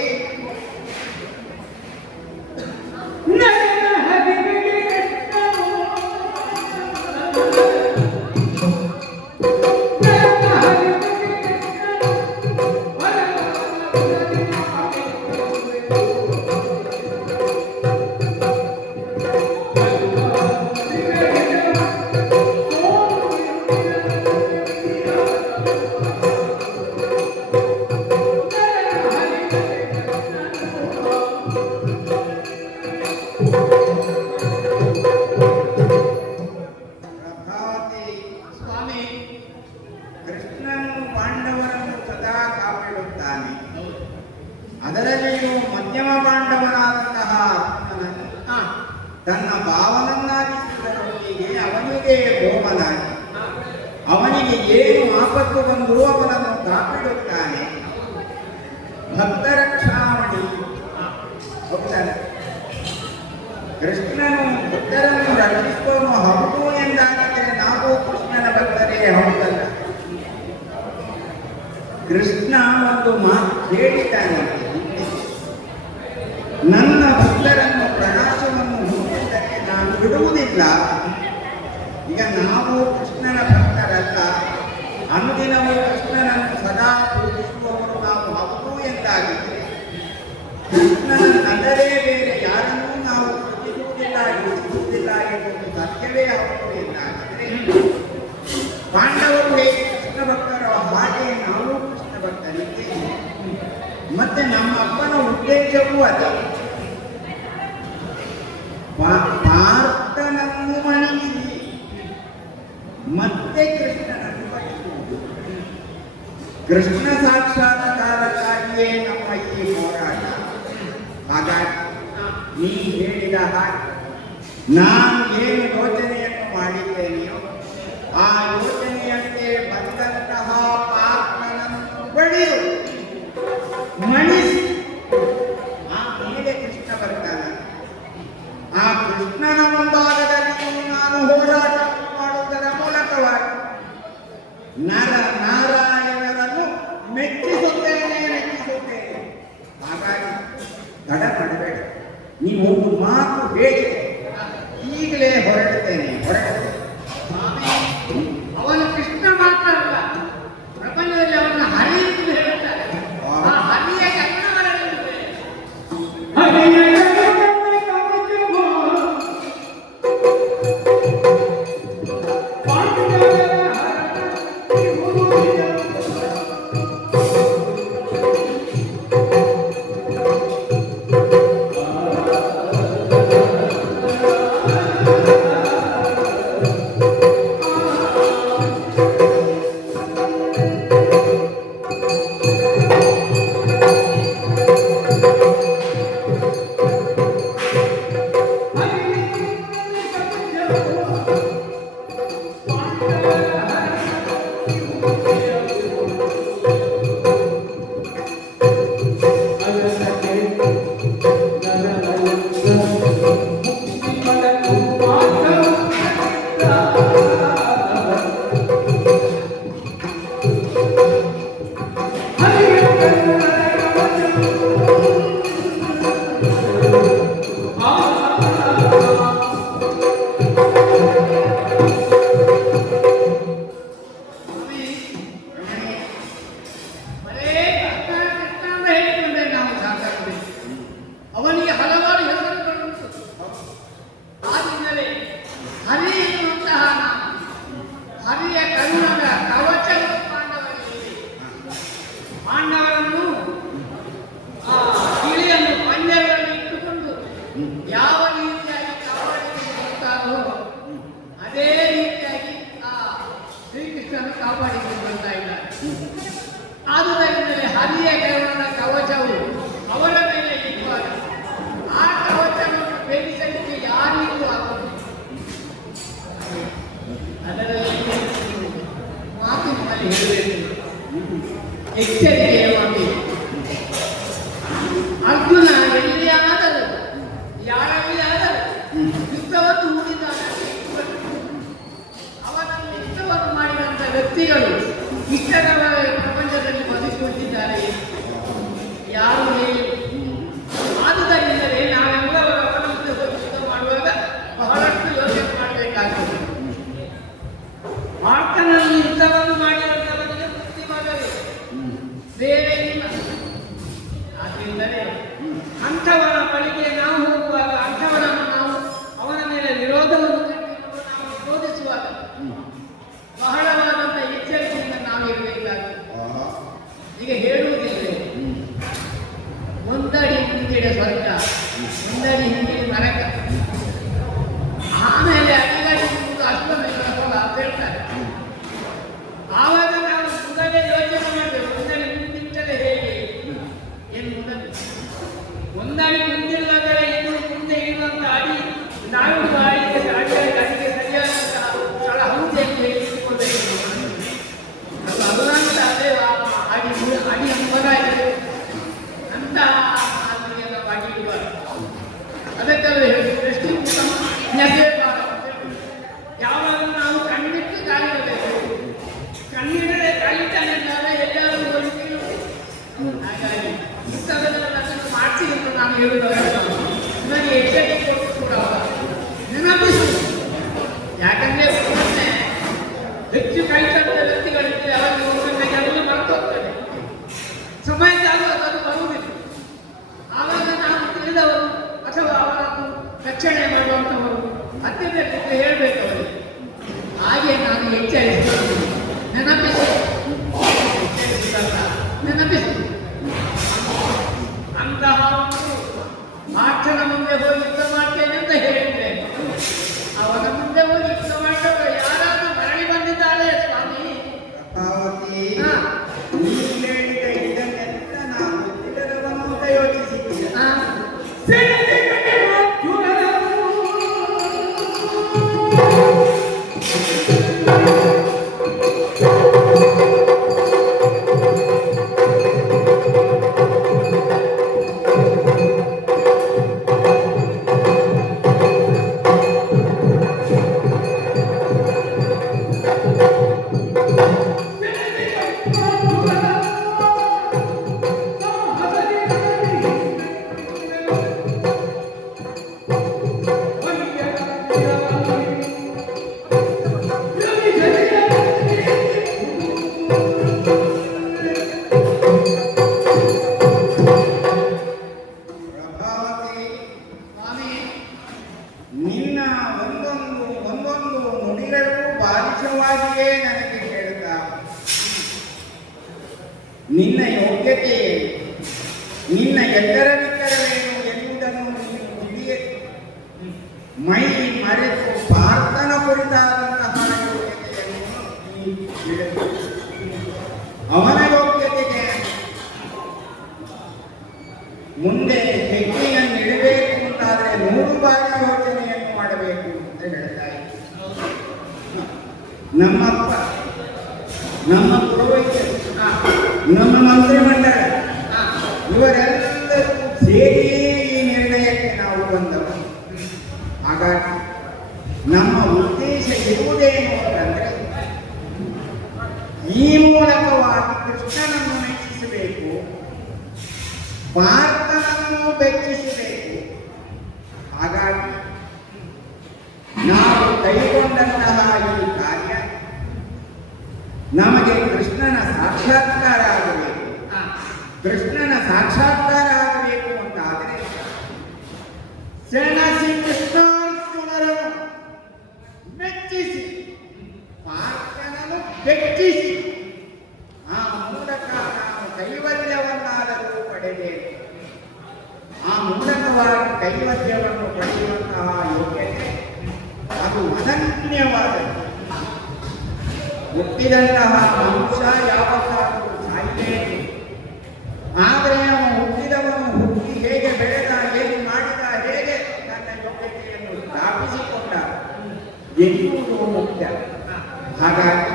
ಸ್ವಾಮಿ, ಕೃಷ್ಣನು ಪಾಂಡವರನ್ನು ಸದಾ ಕಾಪಾಡುತ್ತಾನೆ. ಅದರಲ್ಲಿಯೂ ಮಧ್ಯಮ ಪಾಂಡವನಾದಂತಹ ಅರ್ಜುನನನ್ನು ತನ್ನ ಭಾವನನ್ನಾಗಿಸುವುದರೊಂದಿಗೆ ಅವನಿಗೆ ಗೋಮನಾಗಿ ಅವನಿಗೆ ಏನು ಆಪತ್ತು ಬಂದರೂ ಅವನನ್ನು ಕಾಪಾಡುತ್ತಾನೆ. ಭಕ್ತರಕ್ಷಾಮಣಿ ಹೋಗ್ತಾನೆ. ಕೃಷ್ಣನು ಭಕ್ತರನ್ನು ರಕ್ಷಿಸುವನು ಹೌದು ಎಂದಾಗಿದ್ದರೆ ನಾವು ಕೃಷ್ಣನ ಭಕ್ತರೇ ಹೌದಲ್ಲ. ಕೃಷ್ಣ ಒಂದು ಮಾತು ಹೇಳಿದ್ದಾನೆ, ನನ್ನ ಭಕ್ತರನ್ನು ಪ್ರಕಾಶವನ್ನು ಹೊಂದಿದ್ದಕ್ಕೆ ನಾನು ಬಿಡುವುದಿಲ್ಲ. ಈಗ ನಾವು ಕೃಷ್ಣನ ಭಕ್ತರಲ್ಲ, ಅನುದಿನವೂ ಕೃಷ್ಣನನ್ನು ಸದಾ ಪೂಜಿಸುವವರು ನಾವು ಹೌದು ಎಂದಾಗಿದ್ದರೆ ಕೃಷ್ಣನಲ್ಲದೆ ಬೇರೆ ಯಾರನ್ನೂ ನಾವು ಪೂಜಿಸುವುದಿಲ್ಲ, ಯೋಚಿಸುವುದಿಲ್ಲ ಎಂಬುದು ಸತ್ಯವೇ ಹೌದು ಎಂದಾಗಿದ್ದರೆ ಪಾಂಡವರು ಹೇಗೆ ಕೃಷ್ಣ ಭಕ್ತರೋ ಹಾಗೆ ನಾವು ಕೃಷ್ಣ ಭಕ್ತರಿದ್ದೇವೆ. ಮತ್ತೆ ನಮ್ಮ ಅಪ್ಪನ ಉದ್ದೇಶವೂ ಅದೇ, ಪಾರ್ಥನನ್ನು ಮಣಿಸಿ ಮತ್ತೆ ಕೃಷ್ಣನನ್ನು ಪಡಿಸುವುದು. ಕೃಷ್ಣ ಸಾಕ್ಷಾತ್ಕಾರಕ್ಕಾಗಿಯೇ ನಮ್ಮ ಈ ಹೋರಾಟ. ಹಾಗಾಗಿ ನೀ ಹೇಳಿದ ಹಾಗೆ ನಾನು ಏನು ಯೋಚನೆಯನ್ನು ಮಾಡಿ ಹೊರಟು. ಸ್ವಾಮಿ, ಅವನು ಕೃಷ್ಣ ಮಾತ್ರ ಅಲ್ಲ, ಪ್ರಪಂಚದಲ್ಲಿ ಅವನ ಹರಿ ಎಂದು ಹೇಳುತ್ತಾರೆ. ಆ ಹರಿಯ ಕನ್ನಡವರೆಂದರೆ ಹರಿಯ ಕನ್ನಡ ಕವಚವೋ ಪಾಂಡವರ ಹರಕೆ ಮುರುಳಿದ ಸ್ವಾಮಿ, ಬರೇ ಕೃಷ್ಣ ಕೃಷ್ಣ ಅಂತ ಹೇಳಿಕೊಂಡ್ರೆ ನಾವು ಸಾಕಾಗಬೇಕು. ಅವನಿಗೆ ಹಲವಾರು ಹೆಸರುಗಳುಂಟು. ಆದ್ದರಿಂದಲೇ ಹರಿ ಎನ್ನುವಂತಹ ನಾಮ, ಹರಿಯ ಕರುಣದ ಕವಚಗಳು ಪಾಂಡವರಿಗೆ. ಪಾಂಡವರನ್ನು ಆ ಗಿಳಿಯನ್ನು ಪಂಜರದಲ್ಲಿ ಇಟ್ಟುಕೊಂಡು ಯಾವ ರೀತಿಯಾಗಿ ಕಾಪಾಡಿಕೊಂಡು ಬರ್ತಾರೋ ಅದೇ ರೀತಿಯಾಗಿ ಆ ಶ್ರೀಕೃಷ್ಣನು ಕಾಪಾಡಿಕೊಂಡು ಬರ್ತಾ ಇದ್ದಾರೆ. ಆದುದರಿಂದಲೇ ಹರಿಯ ಕರುಣದ ಕವಚವು ಅವರ ಮೇಲೆ ಇರುವಾಗ ಆ ಕವಚವನ್ನು ಭೇದಿಸಲಿಕ್ಕೆ ಯಾರಿಗೂ ಆಗುವುದು. ಅದರಲ್ಲಿ ಮಾತು ನಿಮ್ಮಲ್ಲಿ ಹೇಳಬೇಕು, ಎಚ್ಚರಿಕೆಯ ಮಾತು. ಅರ್ಜುನ ಎಲ್ಲಿಯಾದರೂ ಯಾರಲ್ಲಿ ಆದರೂ ಯುದ್ಧವನ್ನು ಹೂಡಿದಾಗ ಅವನನ್ನು ಯುದ್ಧವನ್ನು ಮಾಡಿದಂಥ ವ್ಯಕ್ತಿಗಳು ಇಷ್ಟರವರೆಗೆ ಪ್ರಪಂಚದಲ್ಲಿ ಬದುಕುತ್ತಿದ್ದಾರೆ ಯಾರು ಹೇಳಿ. ಆದುದರಿಂದಲೇ ನಾವೆಲ್ಲರೂ ಅವನ ಮುಂದೆ ಹೋಗಿ ಯುದ್ಧ ಮಾಡುವಾಗ ಬಹಳಷ್ಟು ಯೋಚನೆ ಮಾಡಬೇಕಾಗ್ತದೆ. ಆರ್ತನಲ್ಲಿ ಯುದ್ಧವನ್ನು ಮಾಡಿದಂಥವನಿಗೆ ಮುಕ್ತಿ ಮಾಡಬೇಕು, ಬೇರೆ ಇಲ್ಲ. ಆದ್ದರಿಂದಲೇ ಅಂಥವರ ಬಳಿಗೆ ನಾವು ಹೋಗುವಾಗ, ಅಂಥವರನ್ನು ನಾವು ಅವನ ಮೇಲೆ ವಿರೋಧವನ್ನು ನಾವು ಬೋಧಿಸುವಾಗ ಬಹಳವಾದಂಥ ಎಚ್ಚರಿಕೆಯಿಂದ ನಾವು ಇರಬೇಕಾಗ್ತದೆ. ಈಗ ಹೇಳುವುದಿಲ್ಲ, ಒಂದಡಿ ಮುಂದಿಡೆ ಸ್ವರ್ಗ, ಒಂದಡಿ ಹಿಂದಿಡೆ ನರಕ, ಆಮೇಲೆ ಅಡಿಗಡಿ ಮುಂದೆ ಅಶ್ವಮೇಧದ ಫಲ ಅಂತ ಹೇಳ್ತಾರೆ. ಆವಾಗ ನಾವು ಮುಂದೆ ಯೋಚನೆ ಮಾಡಬೇಕು, ಒಂದಡಿ ಮುಂದಿಟ್ಟರೆ ಹೇಗೆ ಎನ್ನುವುದನ್ನು. ಒಂದಡಿ ಮುಂದಿಲ್ಲದರೆ ಇನ್ನು ಮುಂದೆ ಇರುವಂಥ ಅಡಿ ನಾವು ಅಡಿಗೆ ಸರಿಯಾದಂತಹ ಸ್ಥಳ ಹಂತೆಯಲ್ಲಿ ಇಟ್ಟುಕೊಳ್ಬೇಕು. ಅದು ಅನುರಂತ ಅದೇ ಅಡಿ ಅಂಬರಾಗಿದೆ ಅಂತಹ ಮಾತಿಗೆಲ್ಲ ಬಾಗಿಡಬಾರದು. ಅದಕ್ಕೆಲ್ಲ ದೃಷ್ಟಿಪೂರ್ವ ಯಾವಾಗ ನಾವು ಕಣ್ಣಿಟ್ಟು ಕಾಲಿಡಬೇಕು, ಕಣ್ಣಿಡದೆ ಕಾಲಿದ್ದಾನೆಂದರೆ ಎಲ್ಲರೂ ಹೋಗಿ. ಹಾಗಾಗಿ ಪುಸ್ತಕದಲ್ಲಿ ಅದನ್ನು ಮಾಡ್ತೀನಿ ಅಂತ ನಾನು ಹೇಳುವುದಲ್ಲ, ನನಗೆ ಎಚ್ಚರಿಕೆ ಕೊಟ್ಟು ಕೂಡ ನೆನಪಿಸು. ಯಾಕಂದ್ರೆ ಒಮ್ಮೆ ಹೆಚ್ಚು ಕೈ ತಂದ ವ್ಯಕ್ತಿಗಳಿದ್ರೆ ಅವರಿಗೆ ಒಮ್ಮೆ ಎಲ್ಲ ಮರ್ತೋಗ್ತದೆ, ಸಮಯದಾಗ ಅದು ಬರುವುದಿಲ್ಲ. ಆವಾಗ ನಾವು ತಿಳಿದವರು ಅಥವಾ ಅವರನ್ನು ರಕ್ಷಣೆ ಮಾಡುವಂಥವರು ಅತ್ಯಂತ ಹೇಳಬೇಕು ಅವರಿಗೆ. ಹಾಗೆ ನಾನು ಎಚ್ಚರಿಸ್ತೇನೆ, ನೆನಪಿಸಿ, ನೆನಪಿಸಿ. ಅಂತಹ ಆಕ್ಷಣ ಮುಂದೆ ಹೋಗಿ ಯುದ್ಧ ಮಾಡ್ತೇನೆ ಅಂತ ಹೇಳಿದ್ರೆ ಅವನ ಮುಂದೆ ಹೋಗಿ ಯುದ್ಧ ಮಾಡಿದವರು ಯಾರಾದ್ರೂ ಮರಳಿ ಬಂದಿದ್ದಾಳೆ ಸ್ವಾಮಿ. ಪ್ರಭಾವತಿ, ಹಾ. ನೀನು ಹೇಳಿದ ಇದನ್ನೆಲ್ಲ ನಾವು ಇತರವನ್ನು ಅಂತ ಯೋಚಿಸಿದ್ದೀಯ. ಹಾ. ಅರ್ಜುನನು ಬಾಲಿಶವಾಗಿಯೇ ನನಗೆ ಹೇಳ್ತಾ ನಿನ್ನ ಯೋಗ್ಯತೆ ಏನು, ನಿನ್ನ ಎತ್ತರವಿತ್ತರವೇನು ಎನ್ನುವುದನ್ನು ನೀನು ತಿಳಿಯ ಮೈ ಮರೆತು ಪಾರ್ಥನ ಕುರಿತಾದಂತಹ ಯೋಗ್ಯತೆಯನ್ನು ನೀನು ತಿಳಿದು ಅವನ ಯೋಗ್ಯತೆಗೆ ಮುಂದೆ ಹೆಜ್ಜೆಯನ್ನು ಇಡಬೇಕು ಅಂತಾದರೆ 100 ಬಾರಿ ಯೋಚನೆಯನ್ನು ಮಾಡಬೇಕು ಅಂತ ಹೇಳ್ತಾ ಇದ್ದ ನಮ್ಮಪ್ಪ, ನಮ್ಮ ಪುರೋಹಿತರು, ನಮ್ಮ ಮಂತ್ರಿಮಂಡಲ ಇವರೆಲ್ಲರೂ ಸೇರಿಯೇ ಈ ನಿರ್ಣಯಕ್ಕೆ ನಾವು ಬಂದವರು. ಹಾಗಾಗಿ ನಮ್ಮ ಉದ್ದೇಶ ಇರುವುದೇನು ಅಂತಂದ್ರೆ ಈ ಮೂಲಕವಾಗಿ ಕೃಷ್ಣನನ್ನು ಮೆಚ್ಚಿಸಬೇಕು, ಪಾರ್ಥನನ್ನು ಬೆಚ್ಚಿಸಬೇಕು. ಹಾಗಾಗಿ ನಾವು ಕೈಗೊಂಡಂತಹ ಈ ಕಾರ್ಯ ನಮಗೆ ಕೃಷ್ಣನ ಸಾಕ್ಷಾತ್ಕಾರ ಆಗಬೇಕು. ಕೃಷ್ಣನ ಸಾಕ್ಷಾತ್ಕಾರ ಆಗಬೇಕು ಅಂತಾದರೆ ಸೆಣಸಿ ಕೃಷ್ಣಾರ್ಜುನರನ್ನು ಮೆಚ್ಚಿಸಿ ಪಾರ್ಥನನ್ನು ಬೆಚ್ಚಿಸಿ ಆ ಮೂಲಕ ನಾವು ಕೈವಲ್ಯವನ್ನಾದರೂ ಪಡೆದೇವೆ. ಆ ಮೂಲಕವಾಗಿ ಕೈವಲ್ಯವನ್ನು ಪಡೆಯುವಂತಹ ಯೋಗ್ಯತೆ ಅದು ಅನನ್ಯವಾದದ್ದು. ಹುಟ್ಟಿದಂತಹ ಮನುಷ್ಯ ಯಾವತ್ತಾದರೂ ಸಾಯಬೇಕು. ಆದರೆ ಅವನು ಹುಟ್ಟಿದವನು ಹುಟ್ಟಿ ಹೇಗೆ ಬೆಳೆದ, ಹೇಗೆ ಮಾಡಿದ, ಹೇಗೆ ತನ್ನ ಯೋಗ್ಯತೆಯನ್ನು ಸ್ಥಾಪಿಸಿಕೊಂಡ ಎನ್ನುವುದು ಮುಖ್ಯ. ಹಾಗಾಗಿ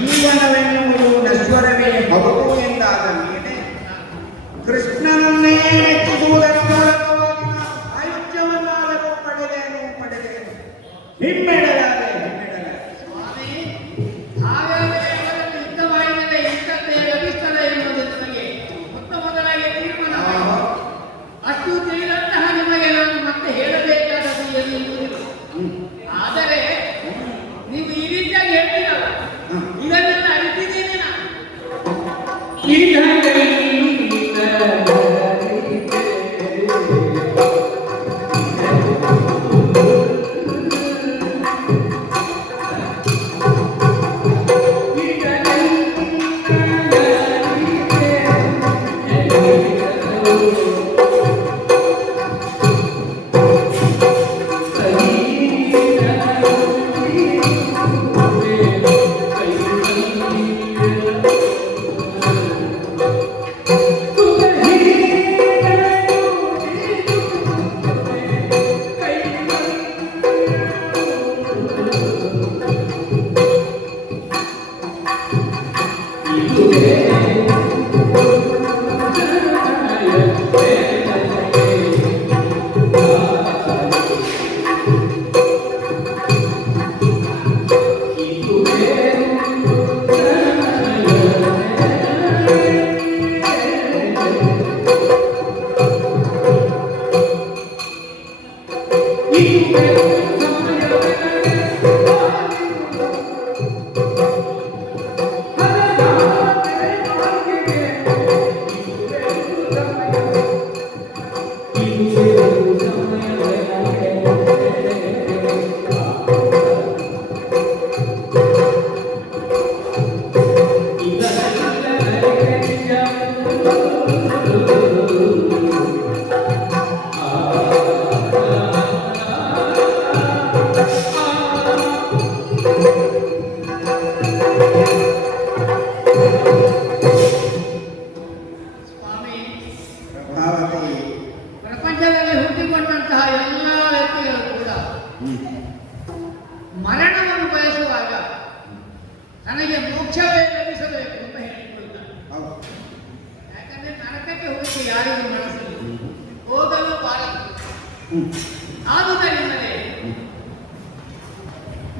ಜೀವನವೆನ್ನುವುದು ನಶ್ವರವೇ ಹೌದು ಎಂದಾದ ಮೇಲೆ ಕೃಷ್ಣನನ್ನೇ ಮೆಚ್ಚಿಸುವುದರ ಮೂಲಕವಾಗಿ ನಾವು ಸಾಯುಜ್ಯವನ್ನಾದರೂ ಪಡೆದೇನು ಹಿಮ್ಮೆಡಲಾದೆ ಸ್ವಾಮಿ, ಹಾಗಾದರೆ ಅವರಲ್ಲಿ ಯುದ್ಧವಾಯಿದರೆ ಇಂಥದ್ದೇ ಲಭಿಸ್ತದ ಎನ್ನುವುದು ನಿಮಗೆ ಮೊದಲಾಗಿ ತೀರ್ಮಾನ. ಅಷ್ಟು ತಿಳಿದಂತಹ ನಿಮಗೆ ನಾನು ಮತ್ತೆ ಹೇಳಬೇಕಾದದ್ದು ಎನ್ನುವುದಿಲ್ಲ. ಆದರೆ ನೀವು ಈ ರೀತಿಯಾಗಿ ಹೇಳ್ತೀರಲ್ಲ, ಇದನ್ನೆಲ್ಲ ಅರಿತಿದ್ದೀನಿ ನಾನು. ಪ್ರಪಂಚದಲ್ಲಿ ಹುಟ್ಟಿಕೊಂಡಂತಹ ಎಲ್ಲ ವ್ಯಕ್ತಿಗಳು ಕೂಡ ಮರಣವನ್ನು ಬಯಸುವಾಗ ನನಗೆ ಮೋಕ್ಷವೇ ಲಭಿಸಬೇಕು ಅಂತ ಹೇಳಿಕೊಳ್ಳುತ್ತಾರೆ. ಯಾಕಂದ್ರೆ ನರಕಕ್ಕೆ ಹೋಗಿ ಯಾರಿಗೂ ಮನಸ್ಸಿಲ್ಲ, ಹೋಗಲು ಬಾರದು. ಆದುದರಿಂದಲೇ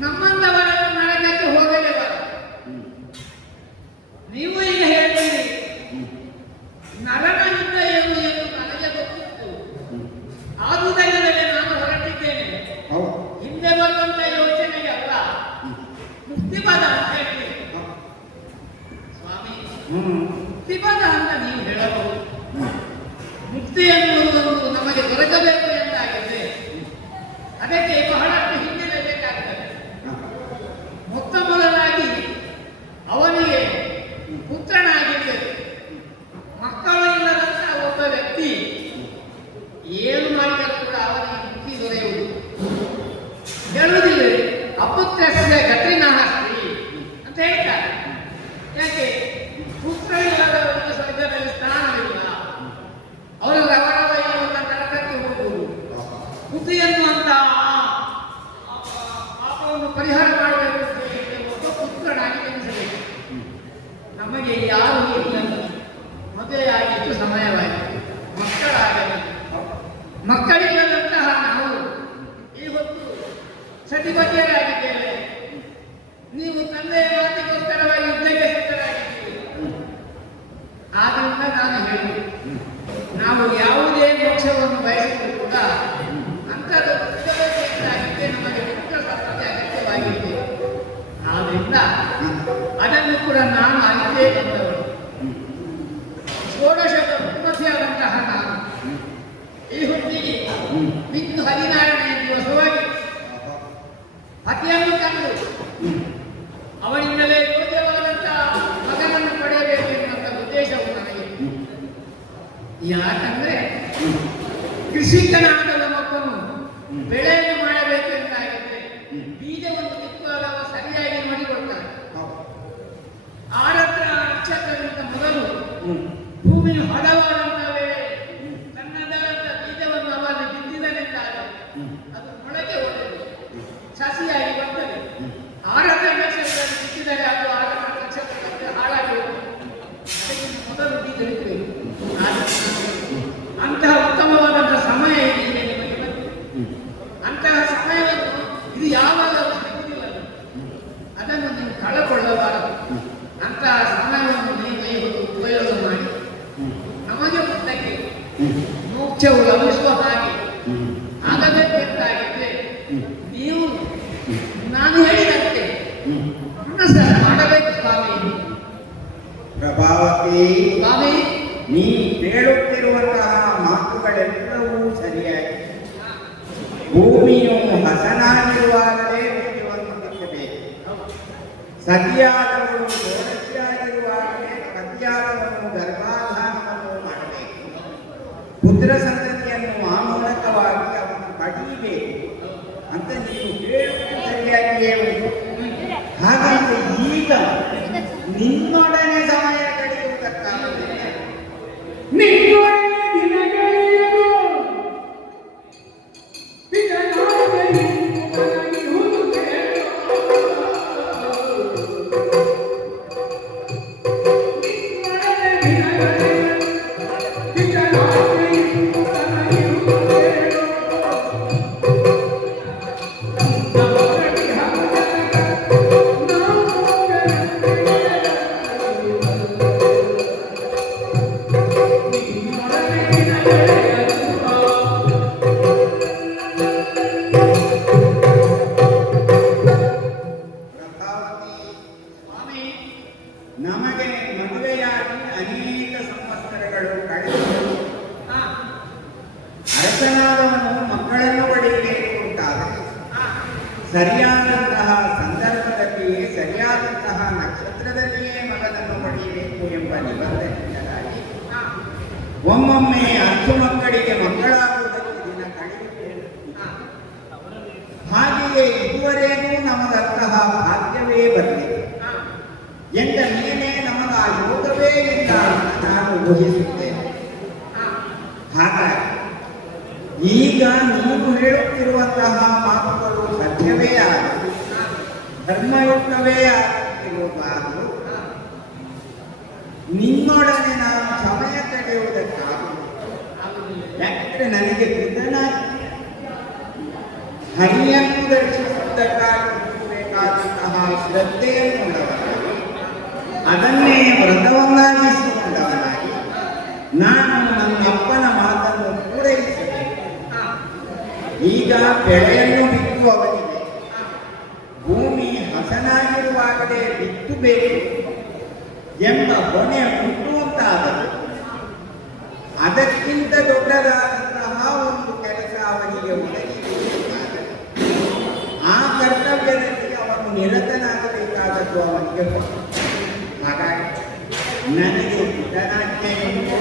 ನಮ್ಮಂತವರನ್ನು ನರಕಕ್ಕೆ ಹೋಗಲೇಬಾರದು. ನೀವು ಈಗ ಹೇಳ್ತೀರಿ ನರಕ ಯುದ್ಧ ಏನು ಎಂದು ನನಗೆ ಗೊತ್ತಿತ್ತು, ಆದುದರಿಂದಲೇ ನಾನು ಹೊರಟಿದ್ದೇನೆ. ಹಿಂದೆ ಬರುವಂತ ಯೋಚನೆಗೆ ಅಲ್ಲ, ಮುಕ್ತಿಪದ ಅಂತ ಹೇಳ್ತೀರಿ ಸ್ವಾಮಿ. ಮುಕ್ತಿಪದ ಅಂತ ನೀವು ಹೇಳಬಹುದು. ಮುಕ್ತಿ ಎನ್ನುವುದು ನಮಗೆ ದೊರಕಬೇಕು ಎಂದಾಗಿದೆ. ಅದಕ್ಕೆ ಬಹಳಷ್ಟು ಹಿಂದಿನ ಬೇಕಾಗ್ತದೆ. ಪುತ್ರಸ್ಯ ಗತಿ ನಾಸ್ತಿ ಅಂತ ಹೇಳ್ತಾರೆ. ಯಾಕೆ ಪುತ್ರ ಇಲ್ಲದವರಿಗೆ ಸ್ವರ್ಗದಲ್ಲಿ ಸ್ಥಾನವಿಲ್ಲ. ಅವರು ರವರವ ಇರುವಂತ ನರಕಕ್ಕೆ ಹೋಗುವುದು. ಬುದ್ಧಿಯನ್ನು ಅಂತ ಪಾಪವನ್ನು ಪರಿಹಾರ ಮಾಡಬೇಕು ಅಂತ ಹೇಳಿ ಒಬ್ಬ ಪುತ್ರನಾಗಿ ಜನಿಸಬೇಕು. ನಮಗೆ ಯಾರು ಇಲ್ಲ, ಮದುವೆಯಾಗಿದ್ದು ಸಮಯವಾಯಿತು, ಮಕ್ಕಳಾಗಬೇಕು. ಮಕ್ಕಳಿಲ್ಲದಂತಹ ನಾವು ಈ ಹೊತ್ತು ಸತಿಪತಿಯರಾಗಿದ್ದೇವೆ. ನೀವು ತಂದೆಯ ಮಾತಿಗೋಸ್ಕರವಾಗಿ ಯುದ್ಧಕ್ಕೆ ಸಿದ್ಧರಾಗಿದ್ದೀರಿ. ಆದ್ರಿಂದ ನಾನು ಹೇಳುವುದು, ನಾವು ಯಾವುದೇ ಮೋಕ್ಷವನ್ನು ಬಯಸಿದರೂ ಕೂಡ ಅಂಥದ್ದು ಸಿದ್ಧವಾಗಿದ್ದರೆ ನಮಗೆ ಪುತ್ರ ಸಂತತಿ ಅಗತ್ಯವಾಗಿದೆ. ಆದ್ರಿಂದ ಅದನ್ನು ಕೂಡ ನಾನು ಅರಿತೇ ಬಂದವರು. ಷೋಡಶದ ಉನ್ನತಿಯಾದಂತಹ ನಾನು ಈ ಹೊತ್ತಿಗೆ ಬಿಂದು 16ನೇ ದಿವಸವಾಗಿ ಪತಿಯನ್ನು ಕಂಡು ಅವನಿಂದಲೇ ಯೋಗ್ಯವಾದಂತಹ ಮಗನನ್ನು ಪಡೆಯಬೇಕು ಎನ್ನುವಂಥ ಉದ್ದೇಶವು ನನಗೆ. ಯಾಕಂದ್ರೆ ಕೃಷಿಕನಾದ ಮಕ್ಕಳು ಬೆಳೆಯನ್ನು ಮಾಡಬೇಕು ಎಂದಾಗಿದ್ರೆ ಬೀಜವನ್ನು ಕಿತ್ತುವಾಗ ಸರಿಯಾಗಿ ಮಾಡಿಕೊಡ್ತಾರೆ. ಆರತ್ರ ನಕ್ಷತ್ರದಿಂದ ಮೊದಲು ಭೂಮಿ ಹದವಾದಂತಹ ವೇಳೆ ತನ್ನದಾದಂಥ ಬೀಜವನ್ನು ಅವನು ಬಿತ್ತಿದನೆಂದಾದರೆ ಅದು ಮೊಳಕೆ ಹೊಡೆದು ಸಸಿಯಾಗಿ ಬರ್ತದೆ. ಆರತ್ರ ನಕ್ಷತ್ರದಲ್ಲಿ ಬಿತ್ತಿದರೆ ಅದು ಆರತ್ರ ನಕ್ಷತ್ರಕ್ಕೆ ಹಾಳಾಗಿ ಹೋಗುತ್ತದೆ. ಅದಕ್ಕೆ ಮೊದಲು ಬೀಜ ಇಡಬೇಕು. ಅಂತಹ ಉತ್ತಮವಾದಂತಹ ಸಮಯ ಇದೆ ನಿಮಗೆ ಬಂದಿದೆ. ಅಂತಹ ಸಮಯವನ್ನು ಇದು ಯಾವಾಗ ಸಿಗುವುದಿಲ್ಲ, ಅದನ್ನು ನೀವು ಕಳಕೊಳ್ಳಬಾರದು. ಅಂತಹ ಸಮಯವನ್ನು ನೀವು ಉಪಯೋಗ ಮಾಡಿ ನಮಗೆ ಮುಂದಕ್ಕೆ ಮೋಕ್ಷವು ಲಭಿಸುವ ಹಾಗೆ ಆಗಬೇಕೆಂದಾಗಿದ್ದರೆ ನೀವು ನಾನು ಹೇಳಿದಂತೆ ಅನುಸರ ಮಾಡಬೇಕು ಸ್ವಾಮಿ. ಪ್ರಭಾವತಿ, ಸ್ವಾಮಿ ನೀ ಹೇಳುತ್ತಿರುವಂತಹ ಮಾತುಗಳೆಲ್ಲವೂ ಸರಿಯಾಗಿ ಭೂಮಿಯು ಹಸನಾಗಿರುವಾಗಲೇ ಬೀಜವನ್ನು ಬಿತ್ತಬೇಕು. ಸತಿಯಾದವನು ಷೋಡಶಿಯಾಗಿರುವಾಗಲೇ ಪತಿಯಾದವನು ಗರ್ಭಾಧಾನವನ್ನು ಮಾಡಬೇಕು. ಪುತ್ರ ಸಂತತಿಯನ್ನು ಆ ಮೂಲಕವಾಗಿ ಅವನು ಪಡೆಯಬೇಕು ಅಂತ ನೀವು ಹೇಳುವುದು ಸರಿಯಾಗಿ ಹೇಳುವುದು. ಹಾಗಂತ ಈಗ ನಿನ್ನೊಡನೆ ಸಮಯ ಕಳೆಯುವುದಕ್ಕಾಗಲಿಲ್ಲ. ನಿನ್ನೊಡನೆ ದಿನಗಳೆಯಲು ಪಿತನಾದೆಯು ನನಗಿಹುದು ಕೇಳು. ನಿನ್ನೊಡನೆ ದಿನಗಳೆಯಲು ಪಿತನಾದೆಯು ನನಗಿಹುದು ಕೇಳು. ನವರಟಿ ಹಬ್ಬದ ಪ್ರಭಾವತಿ, ಸ್ವಾಮಿ ನಮಗೆ ಮದುವೆಯಾಗಿ ಅನೇಕ ಸಂವತ್ಸರಗಳು ಕಳೆದು ಹಾ ಅರಸನಾದವನು ಮಕ್ಕಳನ್ನು ಪಡೆಯಬೇಕು ಅಂತಾದರೆ ಸರಿಯಾದಂತಹ ಸಂದರ್ಭದಲ್ಲಿಯೇ ಸರಿಯಾದಂತಹ ನಕ್ಷತ್ರದಲ್ಲಿಯೇ ಮಗನನ್ನು ಪಡೆಯಬೇಕು ಎಂಬ ನಿಬಂಧನೆಯಿಂದಾಗಿ ಒಮ್ಮೊಮ್ಮೆ 10 ಮಕ್ಕಳಿಗೆ ಮಕ್ಕಳಾಗುವುದಕ್ಕೆ ದಿನ ಕಳೆಯುತ್ತೇವೆ. ಹಾಗೆಯೇ ಇದುವರೆಗೂ ನಮಗಂತಹ ಭಾಗ್ಯವೇ ಬರಲಿದೆ ಎಂದ ಮೇಲೆ ನಮಗ ಆ ಯೋಗವೇ ಇಲ್ಲ ಅಂತ ನಾನು ಊಹಿಸುತ್ತೇನೆ. ಹಾಗಾಗಿ ಈಗ ನೀವು ಹೇಳುತ್ತಿರುವಂತಹ ಮಾತುಗಳು ಸತ್ಯವೇ ಆಗಲಿ, ಧರ್ಮಯುಕ್ತವೇ ಆಗಿರುವುದಾದರೂ ನಿನ್ನೊಡನೆ ನಾನು ಸಮಯ ಕಳೆಯುವುದಕ್ಕಾಗಲಿ. ಯಾಕಂದ್ರೆ ನನಗೆ ಪಿತನಾಗಿ ಹರಿಯನ್ನು ದರ್ಶಿಸುವುದಕ್ಕಾಗಿ ಬೇಕಾದಂತಹ ಶ್ರದ್ಧೆಯನ್ನುಳ್ಳವನಾಗಿ ಅದನ್ನೇ ವ್ರತವನ್ನಾಗಿಸಿಕೊಂಡವನಾಗಿ ನಾನು ನನ್ನ ಅಪ್ಪನ ಮಾತನ್ನು ಪೂರೈಸಬೇಕು. ಈಗ ಬೆಳೆಯನ್ನು ಬಿತ್ತು ಅವನಿಗೆ ಭೂಮಿ ಹಸನಾಗಿರುವಾಗಲೇ ಬಿತ್ತಬೇಕು ಎಂಬ ಹೊಣೆ ಮುಟ್ಟುವಂತಾದರೂ ಅದಕ್ಕಿಂತ ದೊಡ್ಡದಾದಂತಹ ಒಂದು ಕೆಲಸ ಅವನಿಗೆ ಒದಗಿಸಬೇಕಾದರೆ ಆ ಕರ್ತವ್ಯದಲ್ಲಿ ಅವನು ನಿರತನಾಗಬೇಕಾದದ್ದು ಅವನಿಗೆ ಹೊಣೆ. ಹಾಗಾಗಿ ನನಗೆ ಪಿತನಾಜ್ಞೆಯುಂಟು,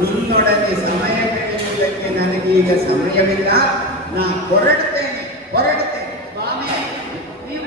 ನಿನ್ನೊಡನೆ ಸಮಯ ಕಳೆಯುವುದಕ್ಕೆ ನನಗೀಗ ಸಮಯವಿಲ್ಲ. ನಾ ಹೊರಡುತ್ತೇನೆ. ಸ್ವಾಮಿ ನೀವು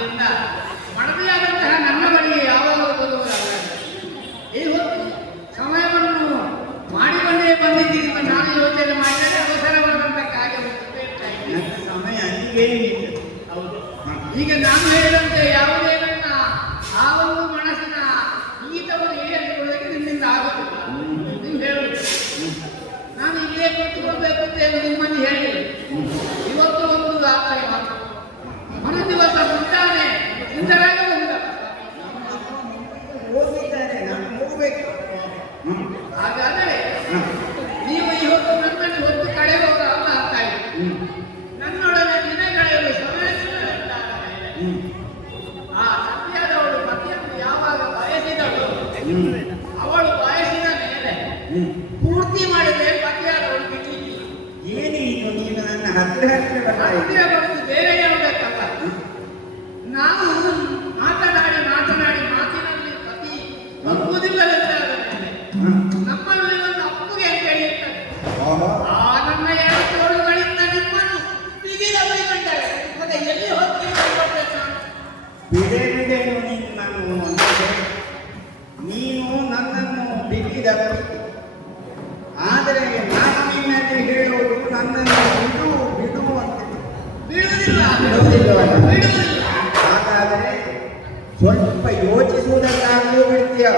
ಆದ್ದರಿಂದ ಮಡದಿಯಾದಂತಹ ನನ್ನ ಬಳಿಗೆ ಯಾವಾಗಲೂ ಬರುವುದಲ್ಲ. ಈ ಹೊತ್ತು ಸಮಯವನ್ನು ಮಾಡಿಕೊಂಡೇ ಬಂದಿದ್ದೀರಿ. ನಾನು ಯೋಚನೆ ಮಾಡಿದರೆ ಅವಸರವಾದಂಥ ಕಾರ್ಯ ಇರ್ತಾ ಇದೆ. ನನ್ನ ಸಮಯ ಅಲ್ಲಿಗೆ ನಿಂತಿದೆ. ಹೌದು. ಈಗ ನಾನು ಹೇಳಿದಂತೆ ಯಾವುದೇ ನನ್ನ ಆ ಒಂದು ಮನಸ್ಸಿನ ಈತವನ್ನು ಹೇಳಿಕೊಳ್ಳೋದಕ್ಕೆ ನಿಮ್ಮಿಂದ ಆಗುತ್ತಿಲ್ಲ. ನೀವು ಹೇಳುವುದು ನಾನು ಇಲ್ಲೇ ಕೂತ್ಕೊಳ್ಬೇಕು ಅಂತ ಹೇಳಿ ನಿಮ್ಮಲ್ಲಿ ಹೇಳಿದೆ. ಇವತ್ತು ಒಂದು ಆಗ್ತದೆ ಮಾತು. ಮರು ದಿವಸ ಮುಂಜಾನೆ ಸಿದ್ಧರಾಗಿ ಬಂದ. ಹೋಗಿದ್ದಾರೆ, ನಾನು ಹೋಗ್ಬೇಕು. ಹಾಗಾದರೆ ನೀವು ಇವತ್ತು ನನ್ನನ್ನು ಹೊತ್ತು ಕಳೆಯುವವರು ಅಲ್ಲ ಅಂತ ಇದೆ. ನನ್ನೊಡನೆ ದಿನ ಕಳೆಯಲು ಸಮಯವಿಲ್ಲದಂತಾಗಿದೆ. ಆ ಸತ್ಯದವಳು ಪತಿಯನ್ನು ಯಾವಾಗ ಬಯಸಿದಳು ಅವಳು ಬಯಸಿದ ಮೇಲೆ ಪೂರ್ತಿ ಮಾಡಿದರೆ ಪತಿಯಾದವಳು ಬಿಟ್ಟಿಲ್ಲ. ಏನೇನು ನೀನು ನನ್ನ ಹತ್ತಿರ ಹತ್ತಿರ ಬಂದು ಬೇರೆ ಯಾವುದಕ್ಕಲ್ಲ. ನಾವು ಮಾತನಾಡಿ ಮಾತಿನಲ್ಲಿ ಪತಿ ಬರುವುದಿಲ್ಲದಂತಾದ ಮೇಲೆ ನಮ್ಮಲ್ಲಿ ಒಂದು ಅಪ್ಪುಗೆ ಅಂತ ಹೇಳಿರ್ತದೆ. ಆ ನನ್ನ ಎರಡು ತೋಳುಗಳಿಂದ ನಿಮ್ಮನ್ನು ಬಿಗಿದ ಬೈಕೊಂಡರೆ ಮತ್ತೆ ಎಲ್ಲಿ ಹೋಗ್ತೀನಿ ನಾನು. ಬಿಡೆ ನೀನು ನಾನು ಅಂದೆ. ನೀನು ನನ್ನನ್ನು ಬಿಗಿದಪ್ಪ. ಆದರೆ ನಾನು ನಿನ್ನಲ್ಲಿ ಹೇಳುವುದು ನನ್ನನ್ನು ಬಿಡು ಅಂತ. ಬಿಡುವುದಿಲ್ಲ. ಹಾಗಾದರೆ ಸ್ವಲ್ಪ ಯೋಚಿಸುವುದಕ್ಕಾಗಲೂ ಬಿಡ್ತೀಯ.